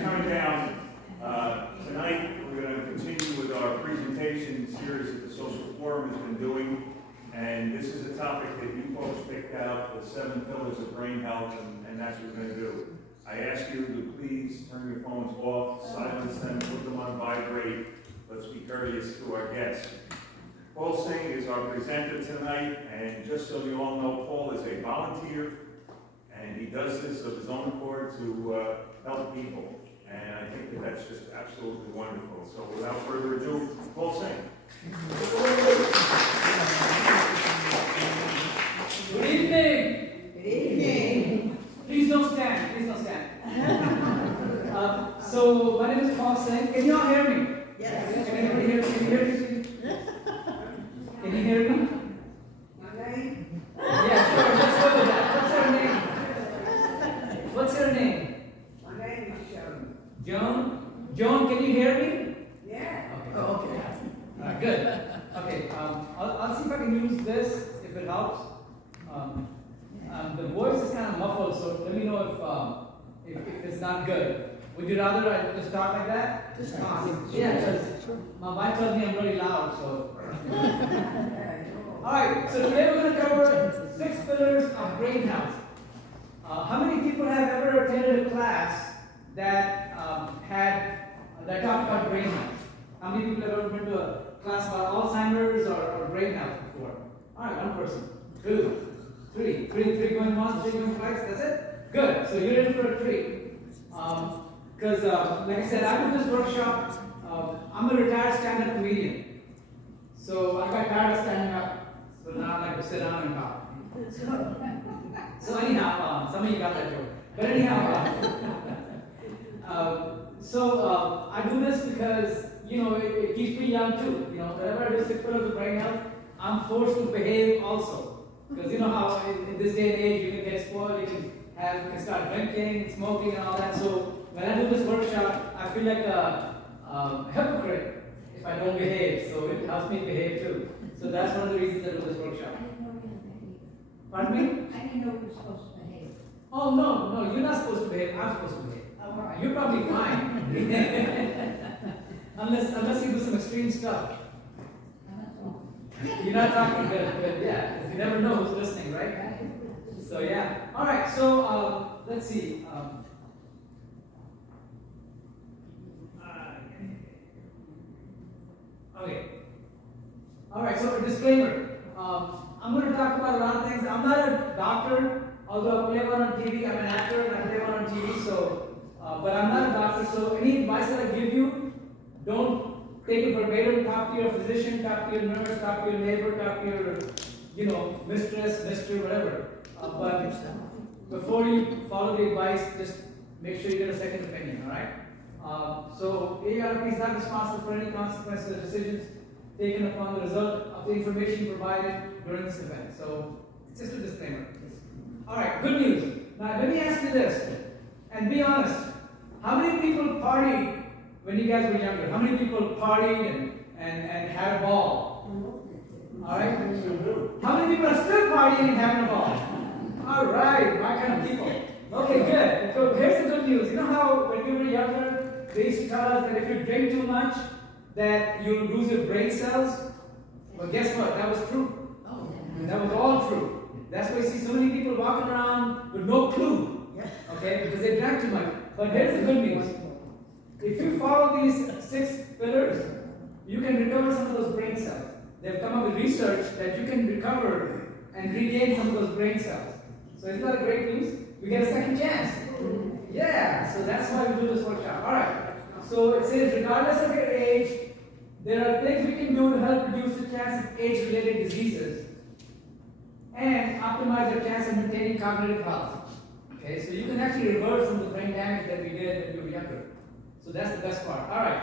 you're coming down, tonight we're going to continue with our presentation series that the Social Forum has been doing. And this is a topic that you folks picked out, the 7 pillars of brain health, and that's what we're going to do. I ask you to please turn your phones off, silence them, put them on vibrate. Let's be courteous to our guests. Paul Singh is our presenter tonight, and just so you all know, Paul is a volunteer, and he does this of his own accord to help people. And I think that that's just absolutely wonderful. So without further ado, Paul Singh. Good evening. Good evening. Please don't stand. Please don't stand. So my name is Paul Singh. Can you all hear me? Yes. Can anybody hear me? Can you hear me? Can you hear me? Okay. Yeah, sure. Let's go with that. What's your name? What's your name? My name is Sharon. Joan. Joan, can you hear me? Yeah. Okay. Oh, okay. All right, good. Okay. I'll see if I can use this if it helps. The voice is kind of muffled, so let me know if it's not good. Would you rather I just start like that? Just talk. Yeah, because my wife tells me I'm really loud, so. Alright, so today we're going to cover 6 pillars of brain health. How many people have ever attended a class that that talked about brain health? How many people have ever been to a class about Alzheimer's or brain health before? Alright, 1 person. 2, 3 going once, 3 going twice, that's it? Good, so you're in for a treat. Because, like I said, I do this workshop. I'm a retired stand-up comedian. So I got tired of standing up. So now I like to sit down and talk. So anyhow, some of you got that joke. But anyhow, I do this because, it keeps me young too. Whenever I do 6 pillars of brain health, I'm forced to behave also. Because you know how in this day and age you can get spoiled, you can start drinking, smoking and all that. So when I do this workshop, I feel like a hypocrite if I don't behave. So it helps me behave too. So that's one of the reasons I do this workshop. I didn't know you were going to behave. Pardon me? I didn't know you were supposed to behave. Oh no, you're not supposed to behave. I'm supposed to behave. Oh, all right. You're probably fine. unless you do some extreme stuff. You're not talking good, yeah. 'Cause you never know who's listening, right? So yeah. All right. So let's see. Okay. All right. So a disclaimer. I'm going to talk about a lot of things. I'm not a doctor, although I play one on TV. I'm an actor and I play one on TV. So, but I'm not a doctor. So any advice that I give you, don't take it verbatim. Talk to your physician, talk to your nurse, talk to your neighbor, talk to your, mistress, mister, whatever. But before you follow the advice, just make sure you get a second opinion, all right? So AARP is not responsible for any consequences or decisions taken upon the result of the information provided during this event. So it's just a disclaimer. All right, good news. Now let me ask you this, and be honest. How many people partied when you guys were younger? How many people partied and had a ball? All right? How many people are still partying and having a ball? All right, my kind of people. Okay, good. So here's the good news. You know how when we were younger, they used to tell us that if you drink too much, that you'll lose your brain cells? Well, guess what? That was true. That was all true. That's why you see so many people walking around with no clue. Okay, because they drank too much. But here's the good news. If you follow these 6 pillars, you can recover some of those brain cells. They've come up with research that you can recover and regain some of those brain cells. So isn't that great news? We get a second chance. Yeah, so that's why we do this workshop. All right. So it says, regardless of your age, there are things we can do to help reduce the chance of age-related diseases and optimize your chance of maintaining cognitive health. Okay, so you can actually reverse some of the brain damage that we did when we were younger. So that's the best part. All right.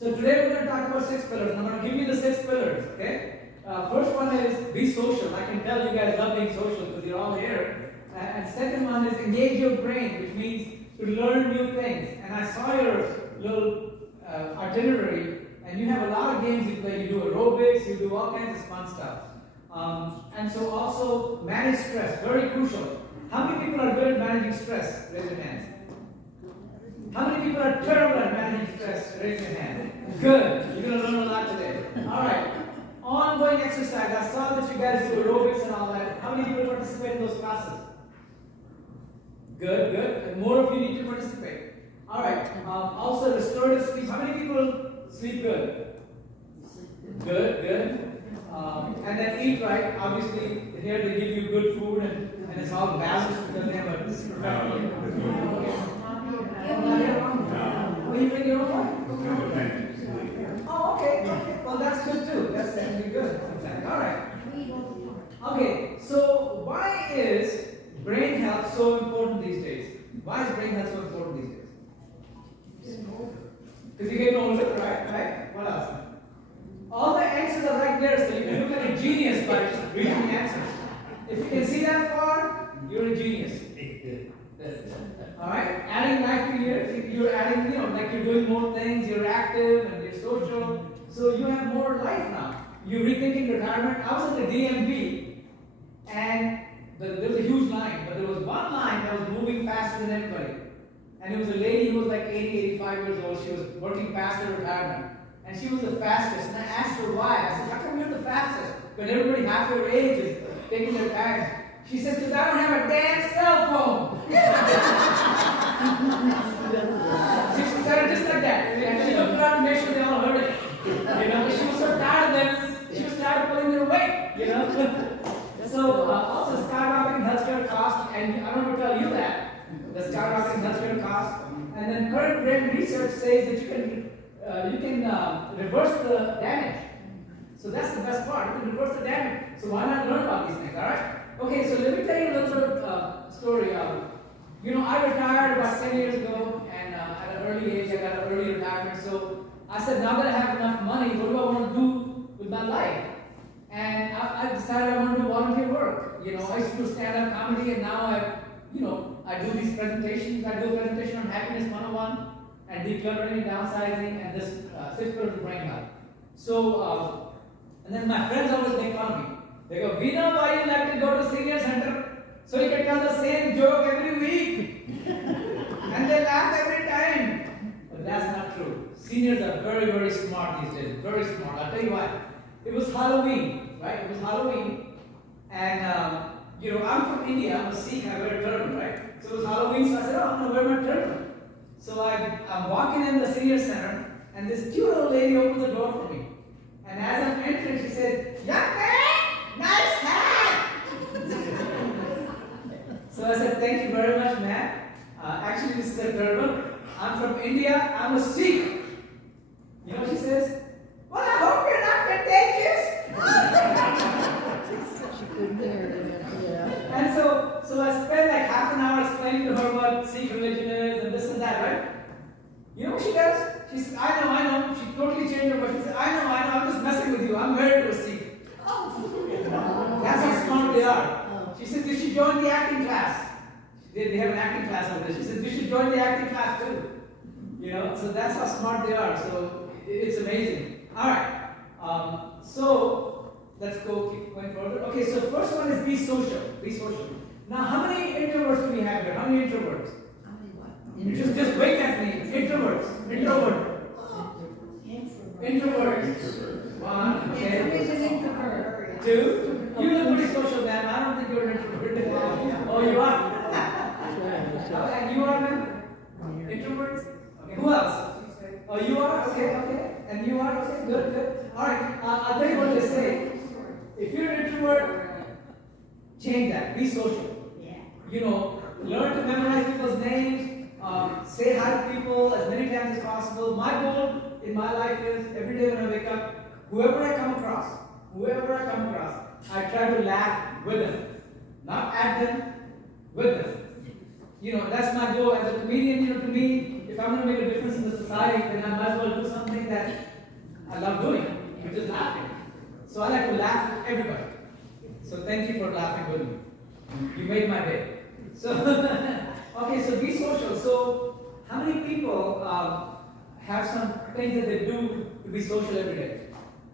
So today we're going to talk about 6 pillars, and I'm going to give you the 6 pillars. Okay. First one is be social. I can tell you guys love being social because you're all here. And second one is engage your brain, which means to learn new things. And I saw your little itinerary, and you have a lot of games you play. You do aerobics, you do all kinds of fun stuff. And so also manage stress, very crucial. How many people are good at managing stress? Raise your hands. are terrible at managing stress? Raise your hand. Good. You're gonna learn a lot today. All right. Ongoing exercise. I saw that you guys do aerobics and all that. How many people participate in those classes? Good, good. And more of you need to participate. All right. Also, restorative sleep. How many people sleep good? Good, good. And then eat right. Obviously, here they give you good food and it's all balanced because they have a perfect. Oh, you bring your own one? Oh, okay, okay. Well, that's good too. That's actually good. All right. Okay, so why is brain health so important these days? Why is brain health so important these days? Because you're getting older, right? Right? What else? All the answers are right there, so you can look like a genius by just reading the answers. If you can see that far, you're a genius. Alright? Adding life to years, you're adding, like you're doing more things, you're active and you're social, so you have more life now. You're rethinking retirement. I was at the DMV and there was a huge line, but there was one line that was moving faster than everybody. And it was a lady who was like 80, 85 years old. She was working past her retirement. And she was the fastest. And I asked her why. I said, how come you're the fastest? When everybody half your age is taking their tags. She says, because I don't have a damn cell phone. She said it just like that. And she looked around to make sure they all heard it. She was so tired of them, she was tired of pulling their weight, So, also skyrocketing healthcare costs, and I don't want to tell you that. The skyrocketing healthcare costs. And then current brain research says that you can reverse the damage. So that's the best part. You can reverse the damage. So why not learn about these things? All right. Okay. So let me tell you a little bit of story. I retired about 10 years ago, and at an early age, I got an early retirement. So I said, now that I have enough money, what do I want to do with my life? And I decided I want to do volunteer work. I used to do stand-up comedy, and now I do these presentations. I do a presentation on happiness 101 and decluttering and downsizing and this 6 pillars of brain health. So, and then my friends always make fun of me. They go, we know why you like to go to senior center, so you can tell the same joke every week. And they laugh every time. But that's not true. Seniors are very, very smart these days. Very smart. I'll tell you why. It was Halloween, right? It was Halloween. And, I'm from India. I'm a Sikh. I wear a turban, right? So it was Halloween, so I said, I'm going to wear my turban. So I'm walking in the senior center, and this cute old lady opens the door for me. And as I'm entering, she said, young man, nice hat! So I said, thank you very much, ma'am. Actually, this is a turban. I'm from India. I'm a Sikh. You know what she says? Well, I hope you're not contagious. And so I spent like half an hour explaining to her what Sikh religion is and this and that, right? You know what she does? She says, I know. She totally changed her voice. She said, I know, I'm just messing with you. I'm married to a Sikh. That's how smart they are. She says, you should join the acting class. They have an acting class over there. She says, you should join the acting class too. So that's how smart they are. So it's amazing. All right. So let's keep going further. Okay, so first one is be social. Be social. Now, how many introverts do we have here? How many introverts? Just wait at me. Introverts. Introvert. Introvert. One. Okay. Who's an introvert? 2. You look pretty social, ma'am. I don't think you're an introvert. Oh, you are? And you are, ma'am? Introverts? Okay. Who else? Oh, you are? Okay. And you are? Okay. Good. All right. I'll tell you what they say. If you're an introvert, change that. Be social. Learn to memorize people's names. Say hi to people as many times as possible. My goal in my life is every day when I wake up, whoever I come across, I try to laugh with them. Not at them, with them. That's my goal as a comedian. To me, if I'm going to make a difference in the society, then I might as well do something that I love doing, which is laughing. So I like to laugh with everybody. So thank you for laughing with me. You made my day. So, okay, so be social. So, how many people have some things that they do to be social every day?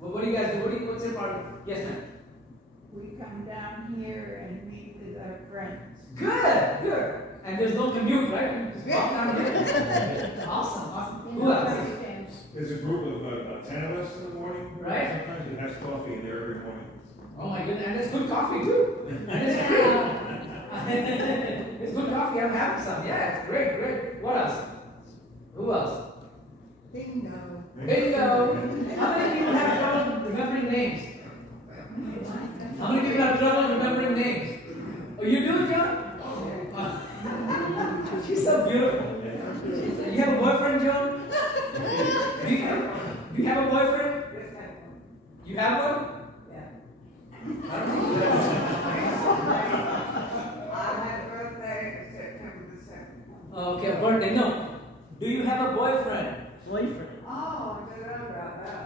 Well, what do you guys do? What's your part? Yes, ma'am. We come down here and meet with our friends. Good. And there's no commute, right? You just walk down here. Awesome. There's a group of about 10 of us in the morning. Right. Sometimes we have coffee in there every morning. Oh my goodness, and it's good coffee too. And it's free. It's good coffee, I'm having some. Yeah, it's great, great. What else? Who else? Bingo. Bingo. How many people have trouble remembering names? How many people have trouble remembering names? Oh, you do, John? She's so beautiful. You have a boyfriend, John? Do you have a boyfriend? You have one? I had a birthday September the 2nd. Okay, birthday. No. Do you have a boyfriend? Boyfriend. Oh, I don't know about that.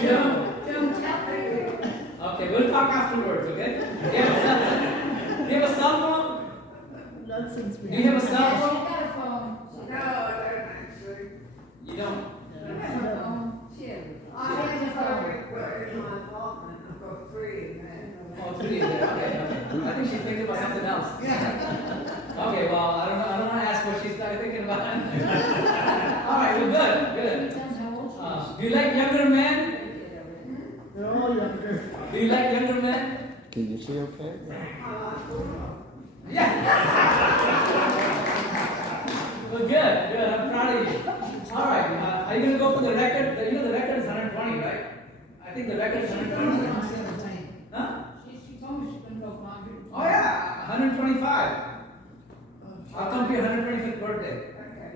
You know? Don't tell me. Okay, we'll talk afterwards, okay? Do you have a cell phone? Not since we. Do you have a cell Yeah, phone? she got a phone. No, I don't actually. You don't. I have a phone. I have a phone in my apartment. I've got 3 in there. Oh, 3 in there. Okay. I think she's thinking about something else. Okay, well, I don't know how to ask what she's thinking about. All right, well, good. Depends how old she is. Do you like younger men? They're all younger. Do you like younger men? Can you see okay? Yeah. Well, good. I'm proud of you. All right. Are you going to go for the record? You know the record is 120, right? I think the record is 120. Huh? She told me she couldn't go 100. Oh, yeah. 125. I'll come to your 125th birthday.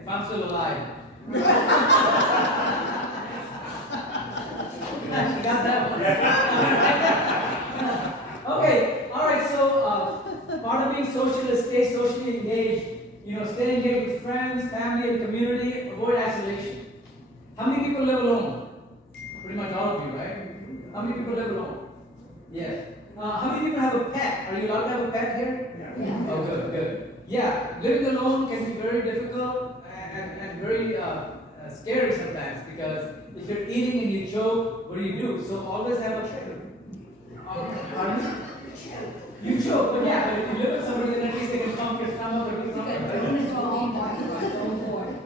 If I'm still alive. You got that one. Okay, all right, so part of being social is stay socially engaged. You know, stay engaged with friends, family, and community, avoid isolation. How many people live alone? Pretty much all of you, right? How many people live alone? Yes. How many people have a pet? Are you allowed to have a pet here? Yeah. Oh, good. Yeah, living alone can be very difficult and very scary sometimes because if you're eating and you choke, what do? So always have a trigger. Pardon? You choke, but yeah, but if you live with somebody, then at least they can pump your stomach or do something.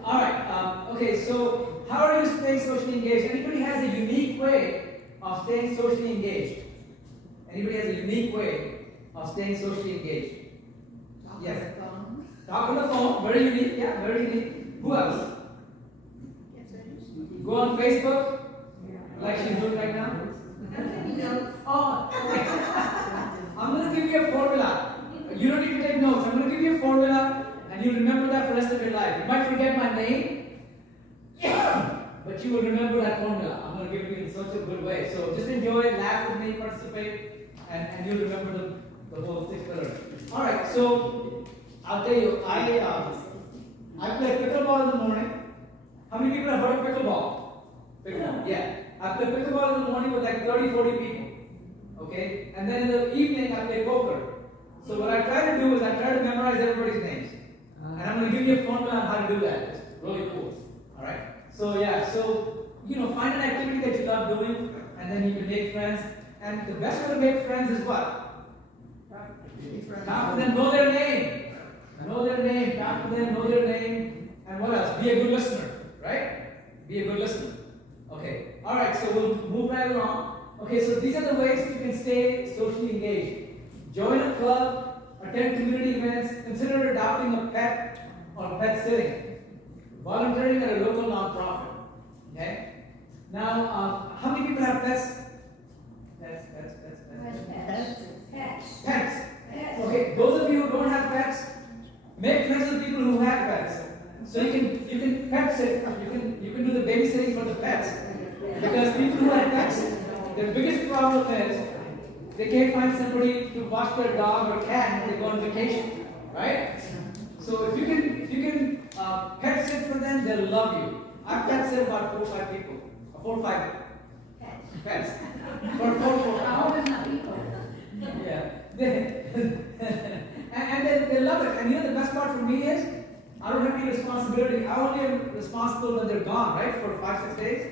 All right. Okay. So how are you staying socially engaged? Anybody has a unique way of staying socially engaged? Anybody has a unique way of staying socially engaged? Yes. Talk on the phone. Very unique. Yeah, very unique. Who else? Go on Facebook, like she's doing right now. Oh, okay. I'm going to give you a formula. You don't need to take notes. I'm going to give you a formula, and you'll remember that for the rest of your life. You might forget my name, but you will remember that formula. I'm going to give it to you in such a good way. So just enjoy it, laugh with me, participate, and you'll remember the whole 6 pillars. All right. So I'll tell you, I play pickleball in the morning. How many people have heard of pickleball? Pickleball, yeah. I play pickleball in the morning with like 30, 40 people. Okay? And then in the evening, I play poker. So what I try to do is I try to memorize everybody's names. And I'm going to give you a formula on how to do that. It's really cool. Alright? So yeah, so, find an activity that you love doing, and then you can make friends. And the best way to make friends is what? Talk to them, know their name. Know their name, talk to them, know their name. And what else? Be a good listener, right? Be a good listener. Okay, alright, so we'll move right along. Okay, so these are the ways you can stay socially engaged. Join a club, attend community events, consider adopting a pet or pet sitting, volunteering at a local nonprofit. Okay? Now, how many people have pets? Pets. Okay, those of you who don't have pets, make friends with people who have pets. So you can pet sit, you can do the babysitting for the pets. Because people who have pets, their biggest problem is they can't find somebody to watch their dog or cat when they go on vacation, right? So if you can pet sit for them, they'll love you. I've pet sit about 4 or 5 people, 4 or 5 pets. For 4 or 5. Yeah. and they love it. And the best part for me is I don't have any responsibility. I only am responsible when they're gone, right? For 5-6 days.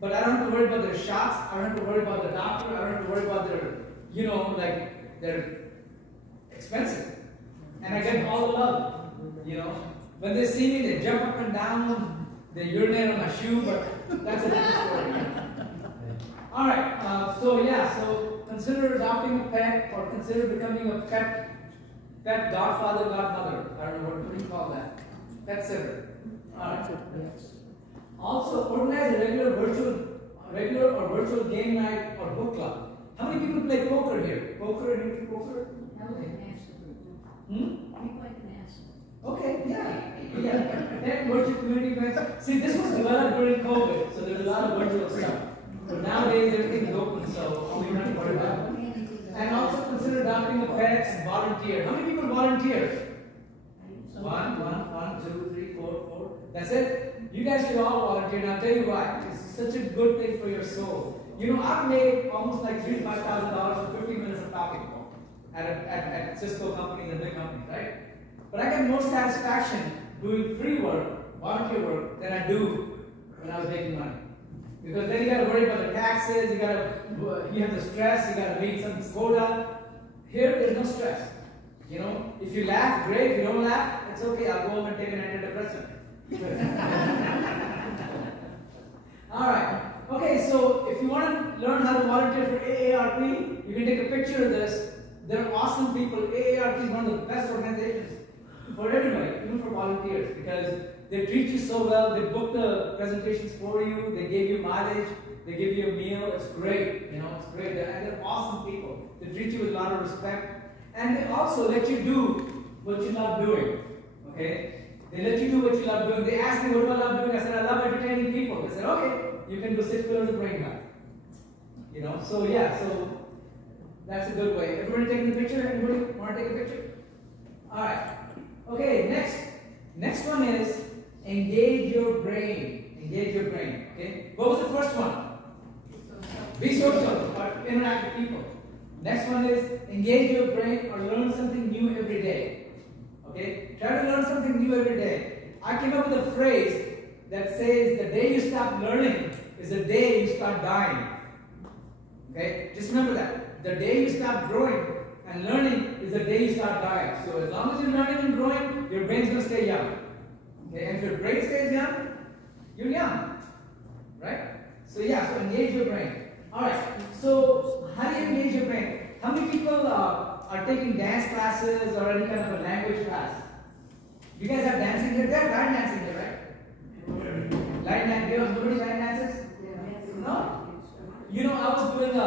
But I don't have to worry about their shots. I don't have to worry about the doctor. I don't have to worry about their, they're expensive. And I get all the love, when they see me, they jump up and down, they urinate on my shoe, but that's a different story. All right, so consider adopting a pet or consider becoming a pet godfather, godmother. I don't know, what do you call that? Pet sitter. All right. Also, organize a regular or virtual game night or book club. How many people play poker here? Poker, any poker? Okay, yeah. That virtual community events. See, this was developed during COVID, so there's a lot of virtual stuff. But nowadays everything's open, so we don't have to worry about it. And also consider adopting a pet and volunteer. How many people volunteer? One, two, three, four. That's it. You guys should all volunteer, and I'll tell you why. It's such a good thing for your soul. You know, I've made almost like $3,000 to $5,000 for 50 minutes of talking at Cisco companies and big companies, right? But I get more satisfaction doing free work, volunteer work, than I do when I was making money. Because then you got to worry about the taxes, you have the stress, you got to meet some quota. Here, there's no stress. You know, if you laugh, great. If you don't laugh, it's okay. I'll go home and take an antidepressant. All right. Okay, so if you want to learn how to volunteer for AARP, you can take a picture of this. They're awesome people. AARP is one of the best organizations for everybody, even for volunteers, because they treat you so well. They book the presentations for you. They give you mileage. They give you a meal. It's great. You know, it's great. They're awesome people. They treat you with a lot of respect, and they also let you do what you love doing. Okay. They let you do what you love doing. They asked me, what do I love doing? I said, I love entertaining people. They said, okay, you can do 6 pillars of brain health. You know, so that's a good way. Everybody taking the picture? Anybody want to take a picture? All right. Okay, next one is engage your brain. Engage your brain. Okay. What was the first one? Be social or interact with people. Next one is engage your brain or learn something new every day. Okay? Try to learn something new every day. I came up with a phrase that says the day you stop learning is the day you start dying. Okay? Just remember that. The day you stop growing and learning is the day you start dying. So as long as you're learning and growing, your brain's going to stay young. Okay? And if your brain stays young, you're young. Right? So engage your brain. Alright, so how do you engage your brain? How many people are taking dance classes or any kind of a language class? You guys have dancing here? They have line dancing here, right? Line dancing. Nobody line dances? No? You know, I was doing a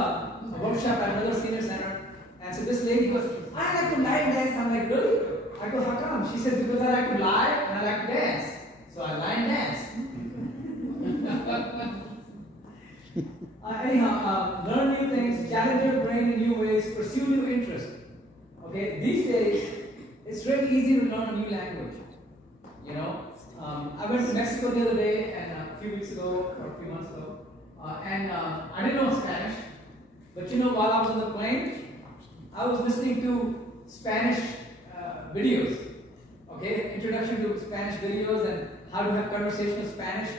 workshop at another senior center, and so this lady goes, I like to line dance. I'm like, really? I go, how come? She says, because I like to lie and I like to dance. So I line dance. Anyhow, learn new things, challenge your brain in new ways, pursue new interests. Okay, these days, it's really easy to learn a new language. You know, I went to Mexico the other day, and a few weeks ago, or a few months ago, and I didn't know Spanish, but you know, while I was on the plane, I was listening to Spanish videos. Okay, introduction to Spanish videos and how to have conversational Spanish,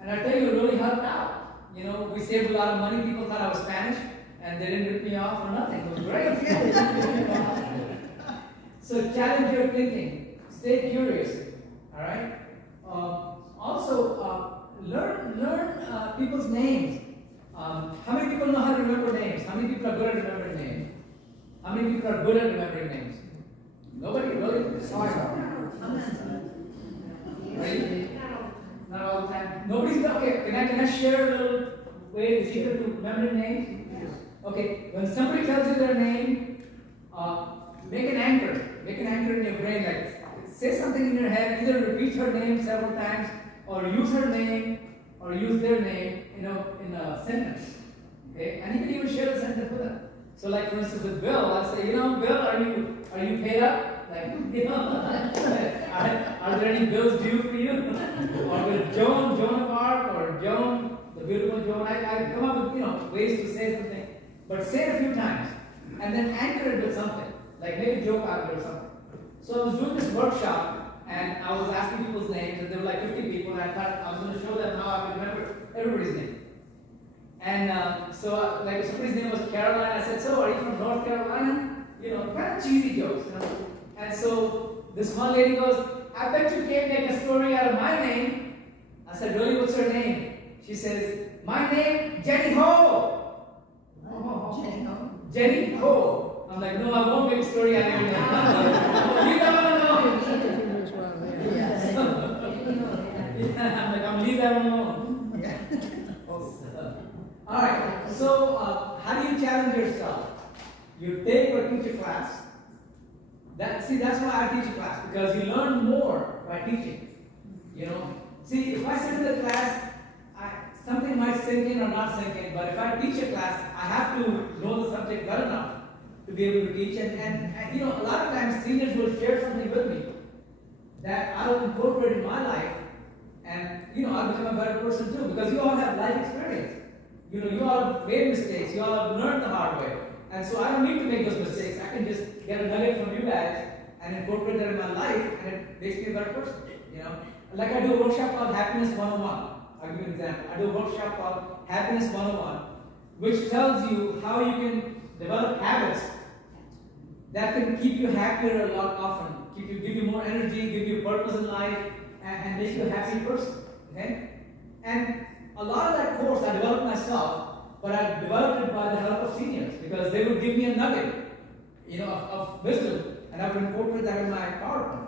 and I tell you, it really helped out. You know, we saved a lot of money. People thought I was Spanish, and they didn't rip me off or nothing. It was great. So challenge your thinking. Stay curious. All right. Also, learn people's names. How many people know how to remember names? How many people are good at remembering names? How many people are good at remembering names? Nobody really. Sorry. Right? Not all the time. Nobody's okay. Can I share a little way the secret to remembering names? Yes. Okay. When somebody tells you their name, make an anchor. Make an anchor in your brain. Like say something in your head. Either repeat her name several times, or use her name, or use their name. You know, in a sentence. Okay. And you can even share the sentence with them. So, like for instance, with Bill, I'll say, you know, Bill, are you paid up? Like, you know, are there any bills due for you? Or with Joan of Arc, or Joan, the beautiful Joan, I come up with, you know, ways to say something. But say it a few times, and then anchor it with something. Like make a joke out of it or something. So I was doing this workshop, and I was asking people's names, and there were like 50 people, and I thought I was going to show them how I could remember everybody's name. And so, like, if somebody's name was Caroline, I said, so are you from North Carolina? You know, kind of cheesy jokes, you know. And so this one lady goes, I bet you can't make a story out of my name. I said, really, what's her name? She says, my name, Jenny Ho. Jenny Ho. Jenny Ho. I'm like, no, I won't make a story out of your name. You never know. As well, yeah. Yes. Yeah, I'm like, I'm leave that one alone. All right. So, how do you challenge yourself? You take or teach a class. That's why I teach a class, because you learn more by teaching. You know. See, if I sit in the class, something might sink in or not sink in. But if I teach a class, I have to know the subject well enough to be able to teach. And you know, a lot of times seniors will share something with me that I will incorporate in my life, and you know, I'll become a better person too, because you all have life experience. You know, you all have made mistakes, you all have learned the hard way. And so I don't need to make those mistakes. I can just get a nugget from you guys and incorporate that in my life, and it makes me a better person. You know, like I do a workshop called Happiness 101. I'll give you an example. I do a workshop called Happiness 101, which tells you how you can develop habits that can keep you happier a lot often, give you more energy, give you purpose in life, and make you a happy person. Okay? And a lot of that course I developed myself, but I developed it by the help of seniors, because they would give me a nugget, you know, of wisdom, and I would incorporate that in my PowerPoint.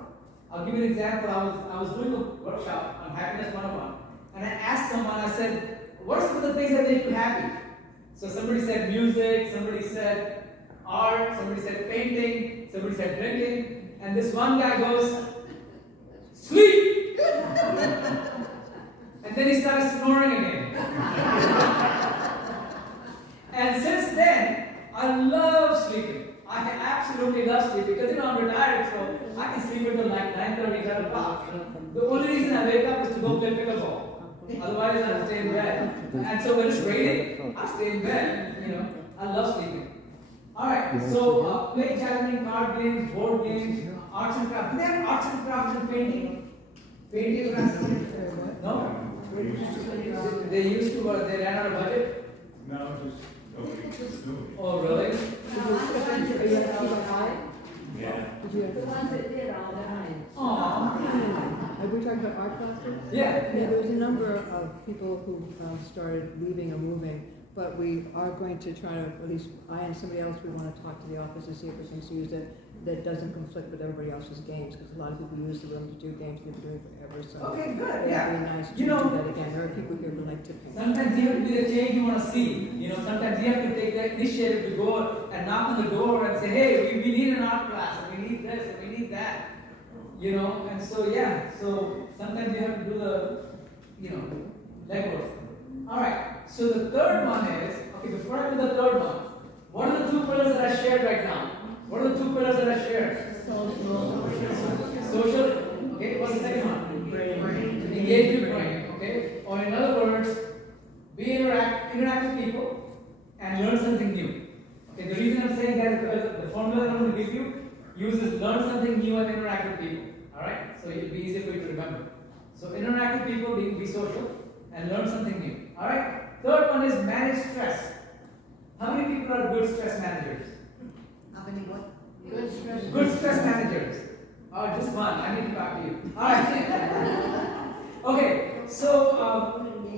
I'll give you an example. I was doing a workshop on Happiness 101, and I asked someone, I said, what are some of the things that make you happy? So somebody said music, somebody said art, somebody said painting, somebody said drinking, and this one guy goes, sleep! And then he started snoring again. And since then, I love sleeping. I absolutely love sleeping, because you know I'm retired, so I can sleep until like 9:30, 10 o'clock. The only reason I wake up is to go play pickleball. Otherwise, I stay in bed. And so when it's raining, I stay in bed. You know, I love sleeping. All right. So play challenging card games, board games, arts and crafts. Do they have arts and crafts and painting? Painting crafts? No. They used to, but they ran out of budget. No, just nobody was doing it. Oh, really? Yeah. The ones that did all the time. Aww. Are we talking about art classes? Yeah. Yeah, there was a number of people who started leaving or moving, but we are going to try to, at least I and somebody else, we want to talk to the office and see if we can use it that doesn't conflict with everybody else's games, because a lot of people use the room to do games they've been doing forever, so. Okay, good, It'd yeah. be nice to You do know, that again. There are people here who like tipping. sometimes you have to be the change you want to see. You know, sometimes you have to take that initiative to go and knock on the door and say, hey, we need an art class, and we need this, and we need that. You know, and so yeah, so sometimes you have to do the, you know, legwork. All right, so the third one is, okay, before I do the third one, what are the two pillars that I shared right now? What are the two pillars that I shared? Social, okay, what's the second one? Engage with brain, okay? Or in other words, interact with people and learn something new. Okay, the reason I'm saying that is because the formula that I'm going to give you uses learn something new and interact with people. Alright? So it'll be easier for you to remember. So interact with people, be social, and learn something new. Alright? Third one is manage stress. How many people are good stress managers? How many what? Good stress. Good stress managers. Oh, just one. I need to talk to you. Alright. Okay, so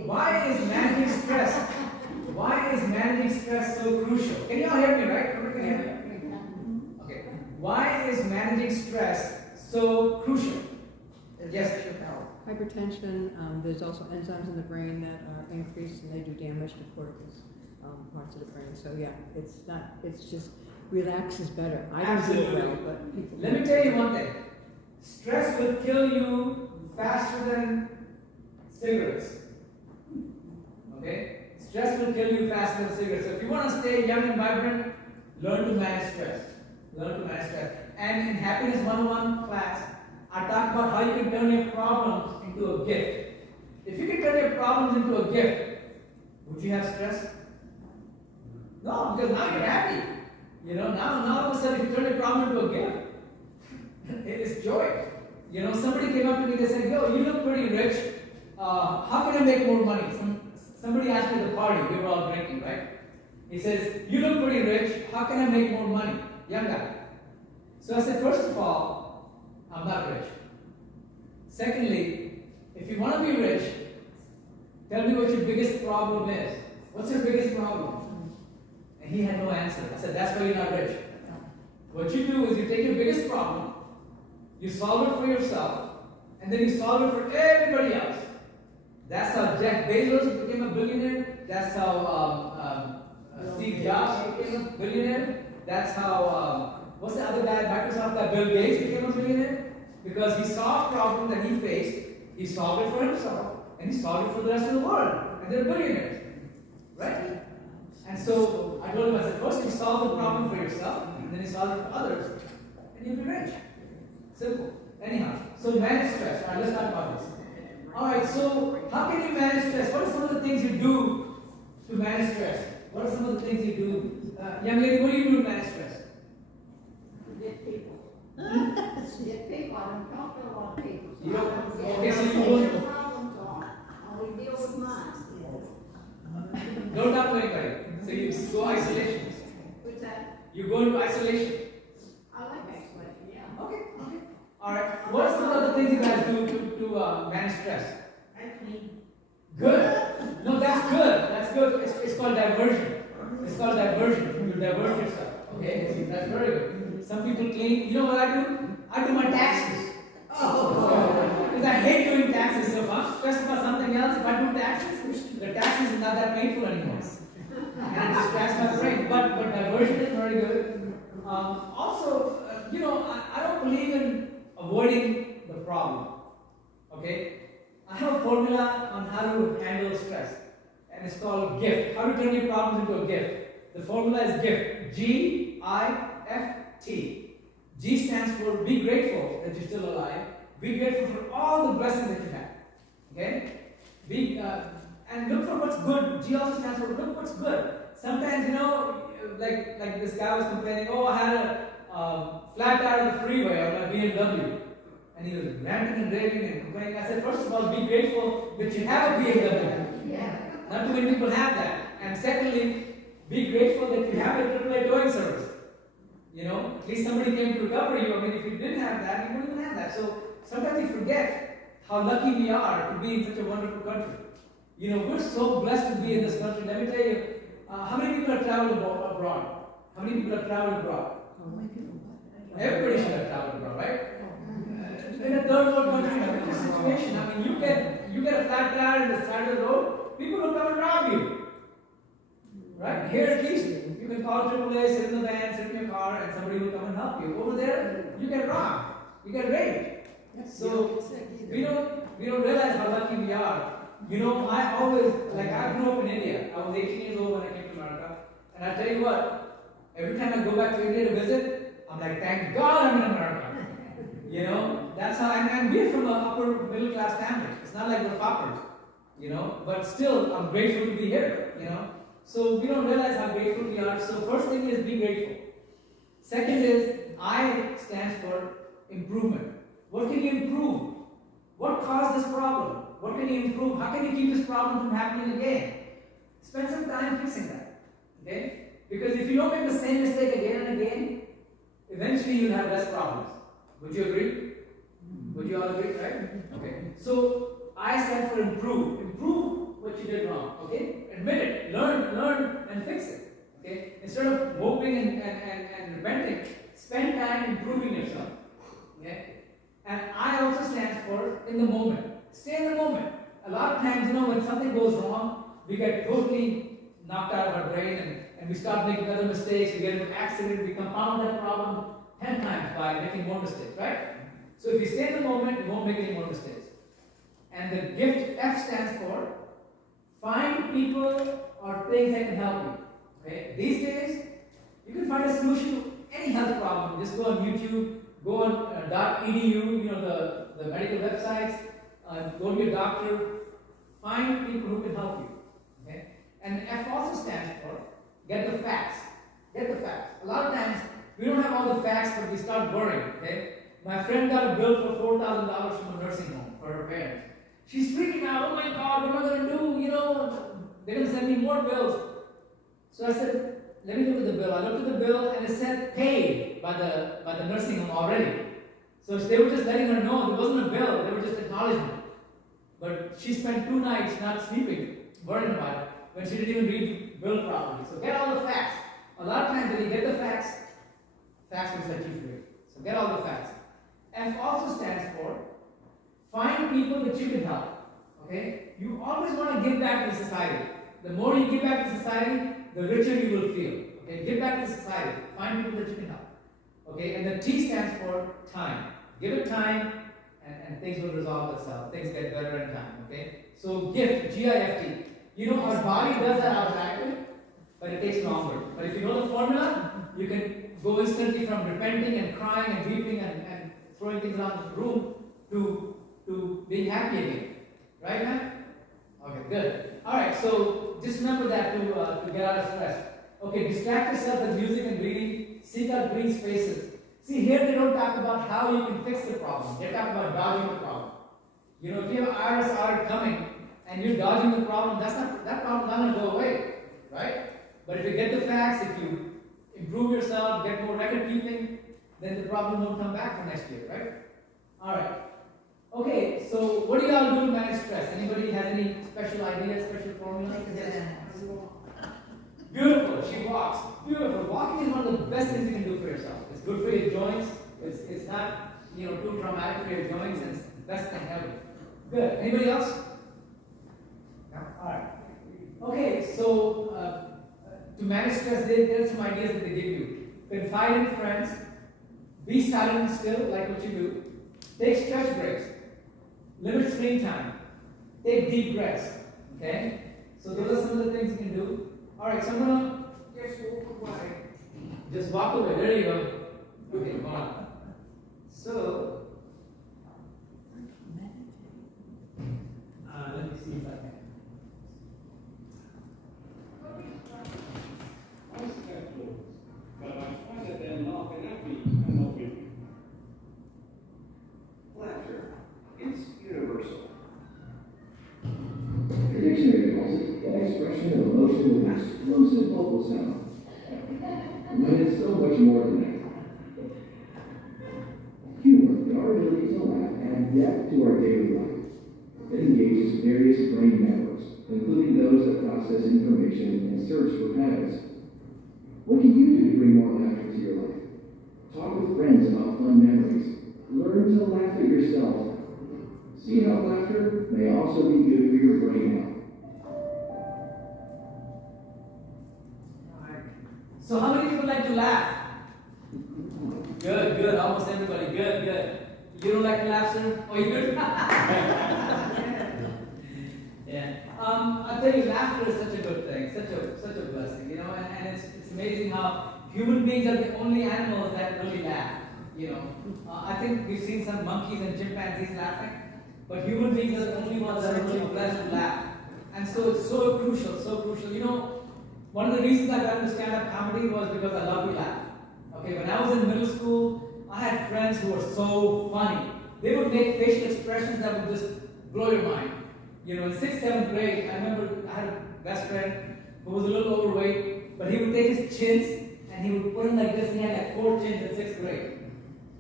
why is managing stress? Why is managing stress so crucial? Can you all hear me, right? Everybody can hear me? Okay. Why is managing stress so crucial? Yes. Hypertension, there's also enzymes in the brain that are increased and they do damage to cortex parts of the brain. So yeah, it's just relax is better. I don't do it Absolutely. well, but people. Let me tell you one thing. Stress will kill you faster than cigarettes. Okay? Stress will kill you faster than cigarettes. So if you want to stay young and vibrant, learn to manage stress. Learn to manage stress. And in Happiness 101 class, I talk about how you can turn your problems into a gift. If you can turn your problems into a gift, would you have stress? No, because now you're happy. You know, now all of a sudden, if you turn your problem into a gift, it is joy. You know, somebody came up to me, they said, yo, you look pretty rich. How can I make more money? Somebody asked me at the party, we were all drinking, right? He says, you look pretty rich. How can I make more money? Young guy. So I said, first of all, I'm not rich. Secondly, if you want to be rich, tell me what your biggest problem is. What's your biggest problem? And he had no answer. I said, that's why you're not rich. What you do is you take your biggest problem, you solve it for yourself, and then you solve it for everybody else. That's how Jeff Bezos became a billionaire. That's how Steve Jobs became a billionaire. That's how, what's the other guy, Microsoft guy, Bill Gates became a billionaire? Because he saw a problem that he faced, he solved it for himself, and he solved it for the rest of the world. And they're billionaires. Right? And so I told him, I said, first you solve the problem for yourself, and then you solve it for others, and you'll be rich. Simple. Anyhow, so manage stress. Alright, let's talk about this. Alright, so how can you manage stress? What are some of the things you do to manage stress? What are some of the things you do? Young lady, what do you do to manage stress? Get people. Get people. I don't talk to a lot of people. You don't- I okay, so you don't don't- get their problems on. I only deal with mine. Don't talk to anybody. So you go isolation. What's that? You go into isolation. I like isolation, yeah. Okay, okay. Alright, what are some of the things you guys do to manage stress? I clean. Good. No, that's good. That's good. It's called diversion. It's called diversion. You divert yourself. Okay? That's very good. Some people clean. You know what I do? I do my taxes. Because I hate doing taxes so much. Stressed about something else. If I do taxes, the taxes is not that painful anymore. And it distracts my brain. But diversion is very good. Also, I don't believe in avoiding the problem. Okay? I have a formula on how to handle stress, and it's called GIFT. How to turn your problems into a gift. The formula is GIFT. G-I-F-T. G stands for be grateful that you're still alive. Be grateful for all the blessings that you have. Okay? And look for what's good. G also stands for look what's good. Sometimes, like this guy was complaining, oh, I had a flat tire on the freeway on my BMW. And he was ranting and raving and complaining. I said, first of all, be grateful that you have a BMW. Yeah. Not too many people have that. And secondly, be grateful that you have a AAA towing service. At least somebody came to recover you. I mean, if you didn't have that, you wouldn't even have that. So sometimes we forget how lucky we are to be in such a wonderful country. We're so blessed to be in this country. Let me tell you, how many people have traveled abroad? How many people have traveled abroad? Everybody should have traveled abroad, right? In a third world country, look at the situation. I mean, you get a flat tire in the side of the road, people will come and rob you. Right? Here at least, you can call AAA, sit in the van, sit in your car, and somebody will come and help you. Over there, you get robbed, you get raped. So we don't realize how lucky we are. I always, I grew up in India. I was 18 years old when I came to America. And I tell you what, every time I go back to India to visit, I'm like, thank God I'm in America. That's how, and we're from an upper middle class family. It's not like we're paupers, but still, I'm grateful to be here, So we don't realize how grateful we are. So first thing is be grateful. Second is, I stands for improvement. What can you improve? What caused this problem? What can you improve? How can you keep this problem from happening again? Spend some time fixing that. Okay? Because if you don't make the same mistake again and again, eventually you'll have less problems. Would you agree? Would you all agree, right? Okay. So I stand for improve. Improve what you did wrong. Okay? Admit it. Learn and fix it. Okay? Instead of moping and repenting, spend time improving yourself. Okay? And I also stand for in the moment. Stay in the moment. A lot of times, when something goes wrong, we get totally knocked out of our brain and we start making other mistakes. We get into an accident. We compound that problem 10 times by making more mistakes, right? So if you stay in the moment, you won't make any more mistakes. And the gift F stands for find people or things that can help you. Okay? These days, you can find a solution to any health problem. Just go on YouTube, go on .edu, the medical websites, go to your doctor, find people who can help you. Okay? And F also stands for get the facts. Get the facts. A lot of times, we don't have all the facts, but we start worrying. Okay? My friend got a bill for $4,000 from a nursing home for her parents. She's freaking out. Oh my God, what am I going to do? They're going to send me more bills. So I said, let me look at the bill. I looked at the bill and it said paid by the nursing home already. So they were just letting her know there wasn't a bill, they were just acknowledging it. But she spent 2 nights not sleeping, worrying about it, when she didn't even read the bill properly. So get all the facts. A lot of times when you get the facts, facts will set you free. So get all the facts. F also stands for find people that you can help. Okay? You always want to give back to society. The more you give back to society, the richer you will feel. Okay? Give back to society. Find people that you can help. Okay? And the T stands for time. Give it time, and things will resolve themselves. Things get better in time. Okay? So gift, G-I-F-T. You know, our body does that automatically, but it takes longer. But if you know the formula, you can go instantly from repenting and crying and weeping and throwing things around the room to being happy again. Right, man? Okay, good. Alright, so just remember that to get out of stress. Okay, distract yourself with music and reading. Seek out green spaces. See, here they don't talk about how you can fix the problem. They talk about dodging the problem. You know, if you have an IRS audit coming and you're dodging the problem, that problem's not going to go away. Right? But if you get the facts, if you improve yourself, get more record keeping, then the problem won't come back for next year, right? Alright. Okay, so what do y'all do to manage stress? Anybody has any special ideas, special formulas? Beautiful, she walks. Beautiful. Walking is one of the best things you can do for yourself. It's good for your joints. It's not, you know, too traumatic for your joints, and it's the best thing ever. Good. Anybody else? No? Alright. Okay, so to manage stress, there are some ideas that they give you. Confide in friends. Be silent and still, like what you do. Take stretch breaks. Limit screen time. Take deep breaths. Okay? So those are some of the things you can do. Alright, so I'm gonna just walk away. Just walk away. There you go. Okay, go on. So let me see if I can. Laughter is universal. The dictionary calls it the expression of emotion with explosive vocal sound. But it's so much more than that. Humor, our ability to laugh, adds depth to our daily life. It engages various brain networks, including those that process information and search for patterns. What can you do to bring more laughter to your life? Talk with friends about fun memories. Learn to laugh at yourself. See how laughter may also be good for your brain health. So how many people like to laugh? Good, good. Almost everybody. Good, good. You don't like to laugh, sir? Oh, you good? Yeah. I tell you, laughter is such a good thing, such a blessing, you know. And it's amazing how human beings are the only animals that really laugh. You know, I think we've seen some monkeys and chimpanzees laughing, but human beings are the only ones that are really blessed to laugh. And so it's so crucial, so crucial. You know, one of the reasons I got into stand-up comedy was because I love to laugh. Okay, when I was in middle school, I had friends who were so funny. They would make facial expressions that would just blow your mind. You know, in 6th, 7th grade, I remember I had a best friend who was a little overweight, but he would take his chins and he would put them like this. He had like 4 chins in 6th grade.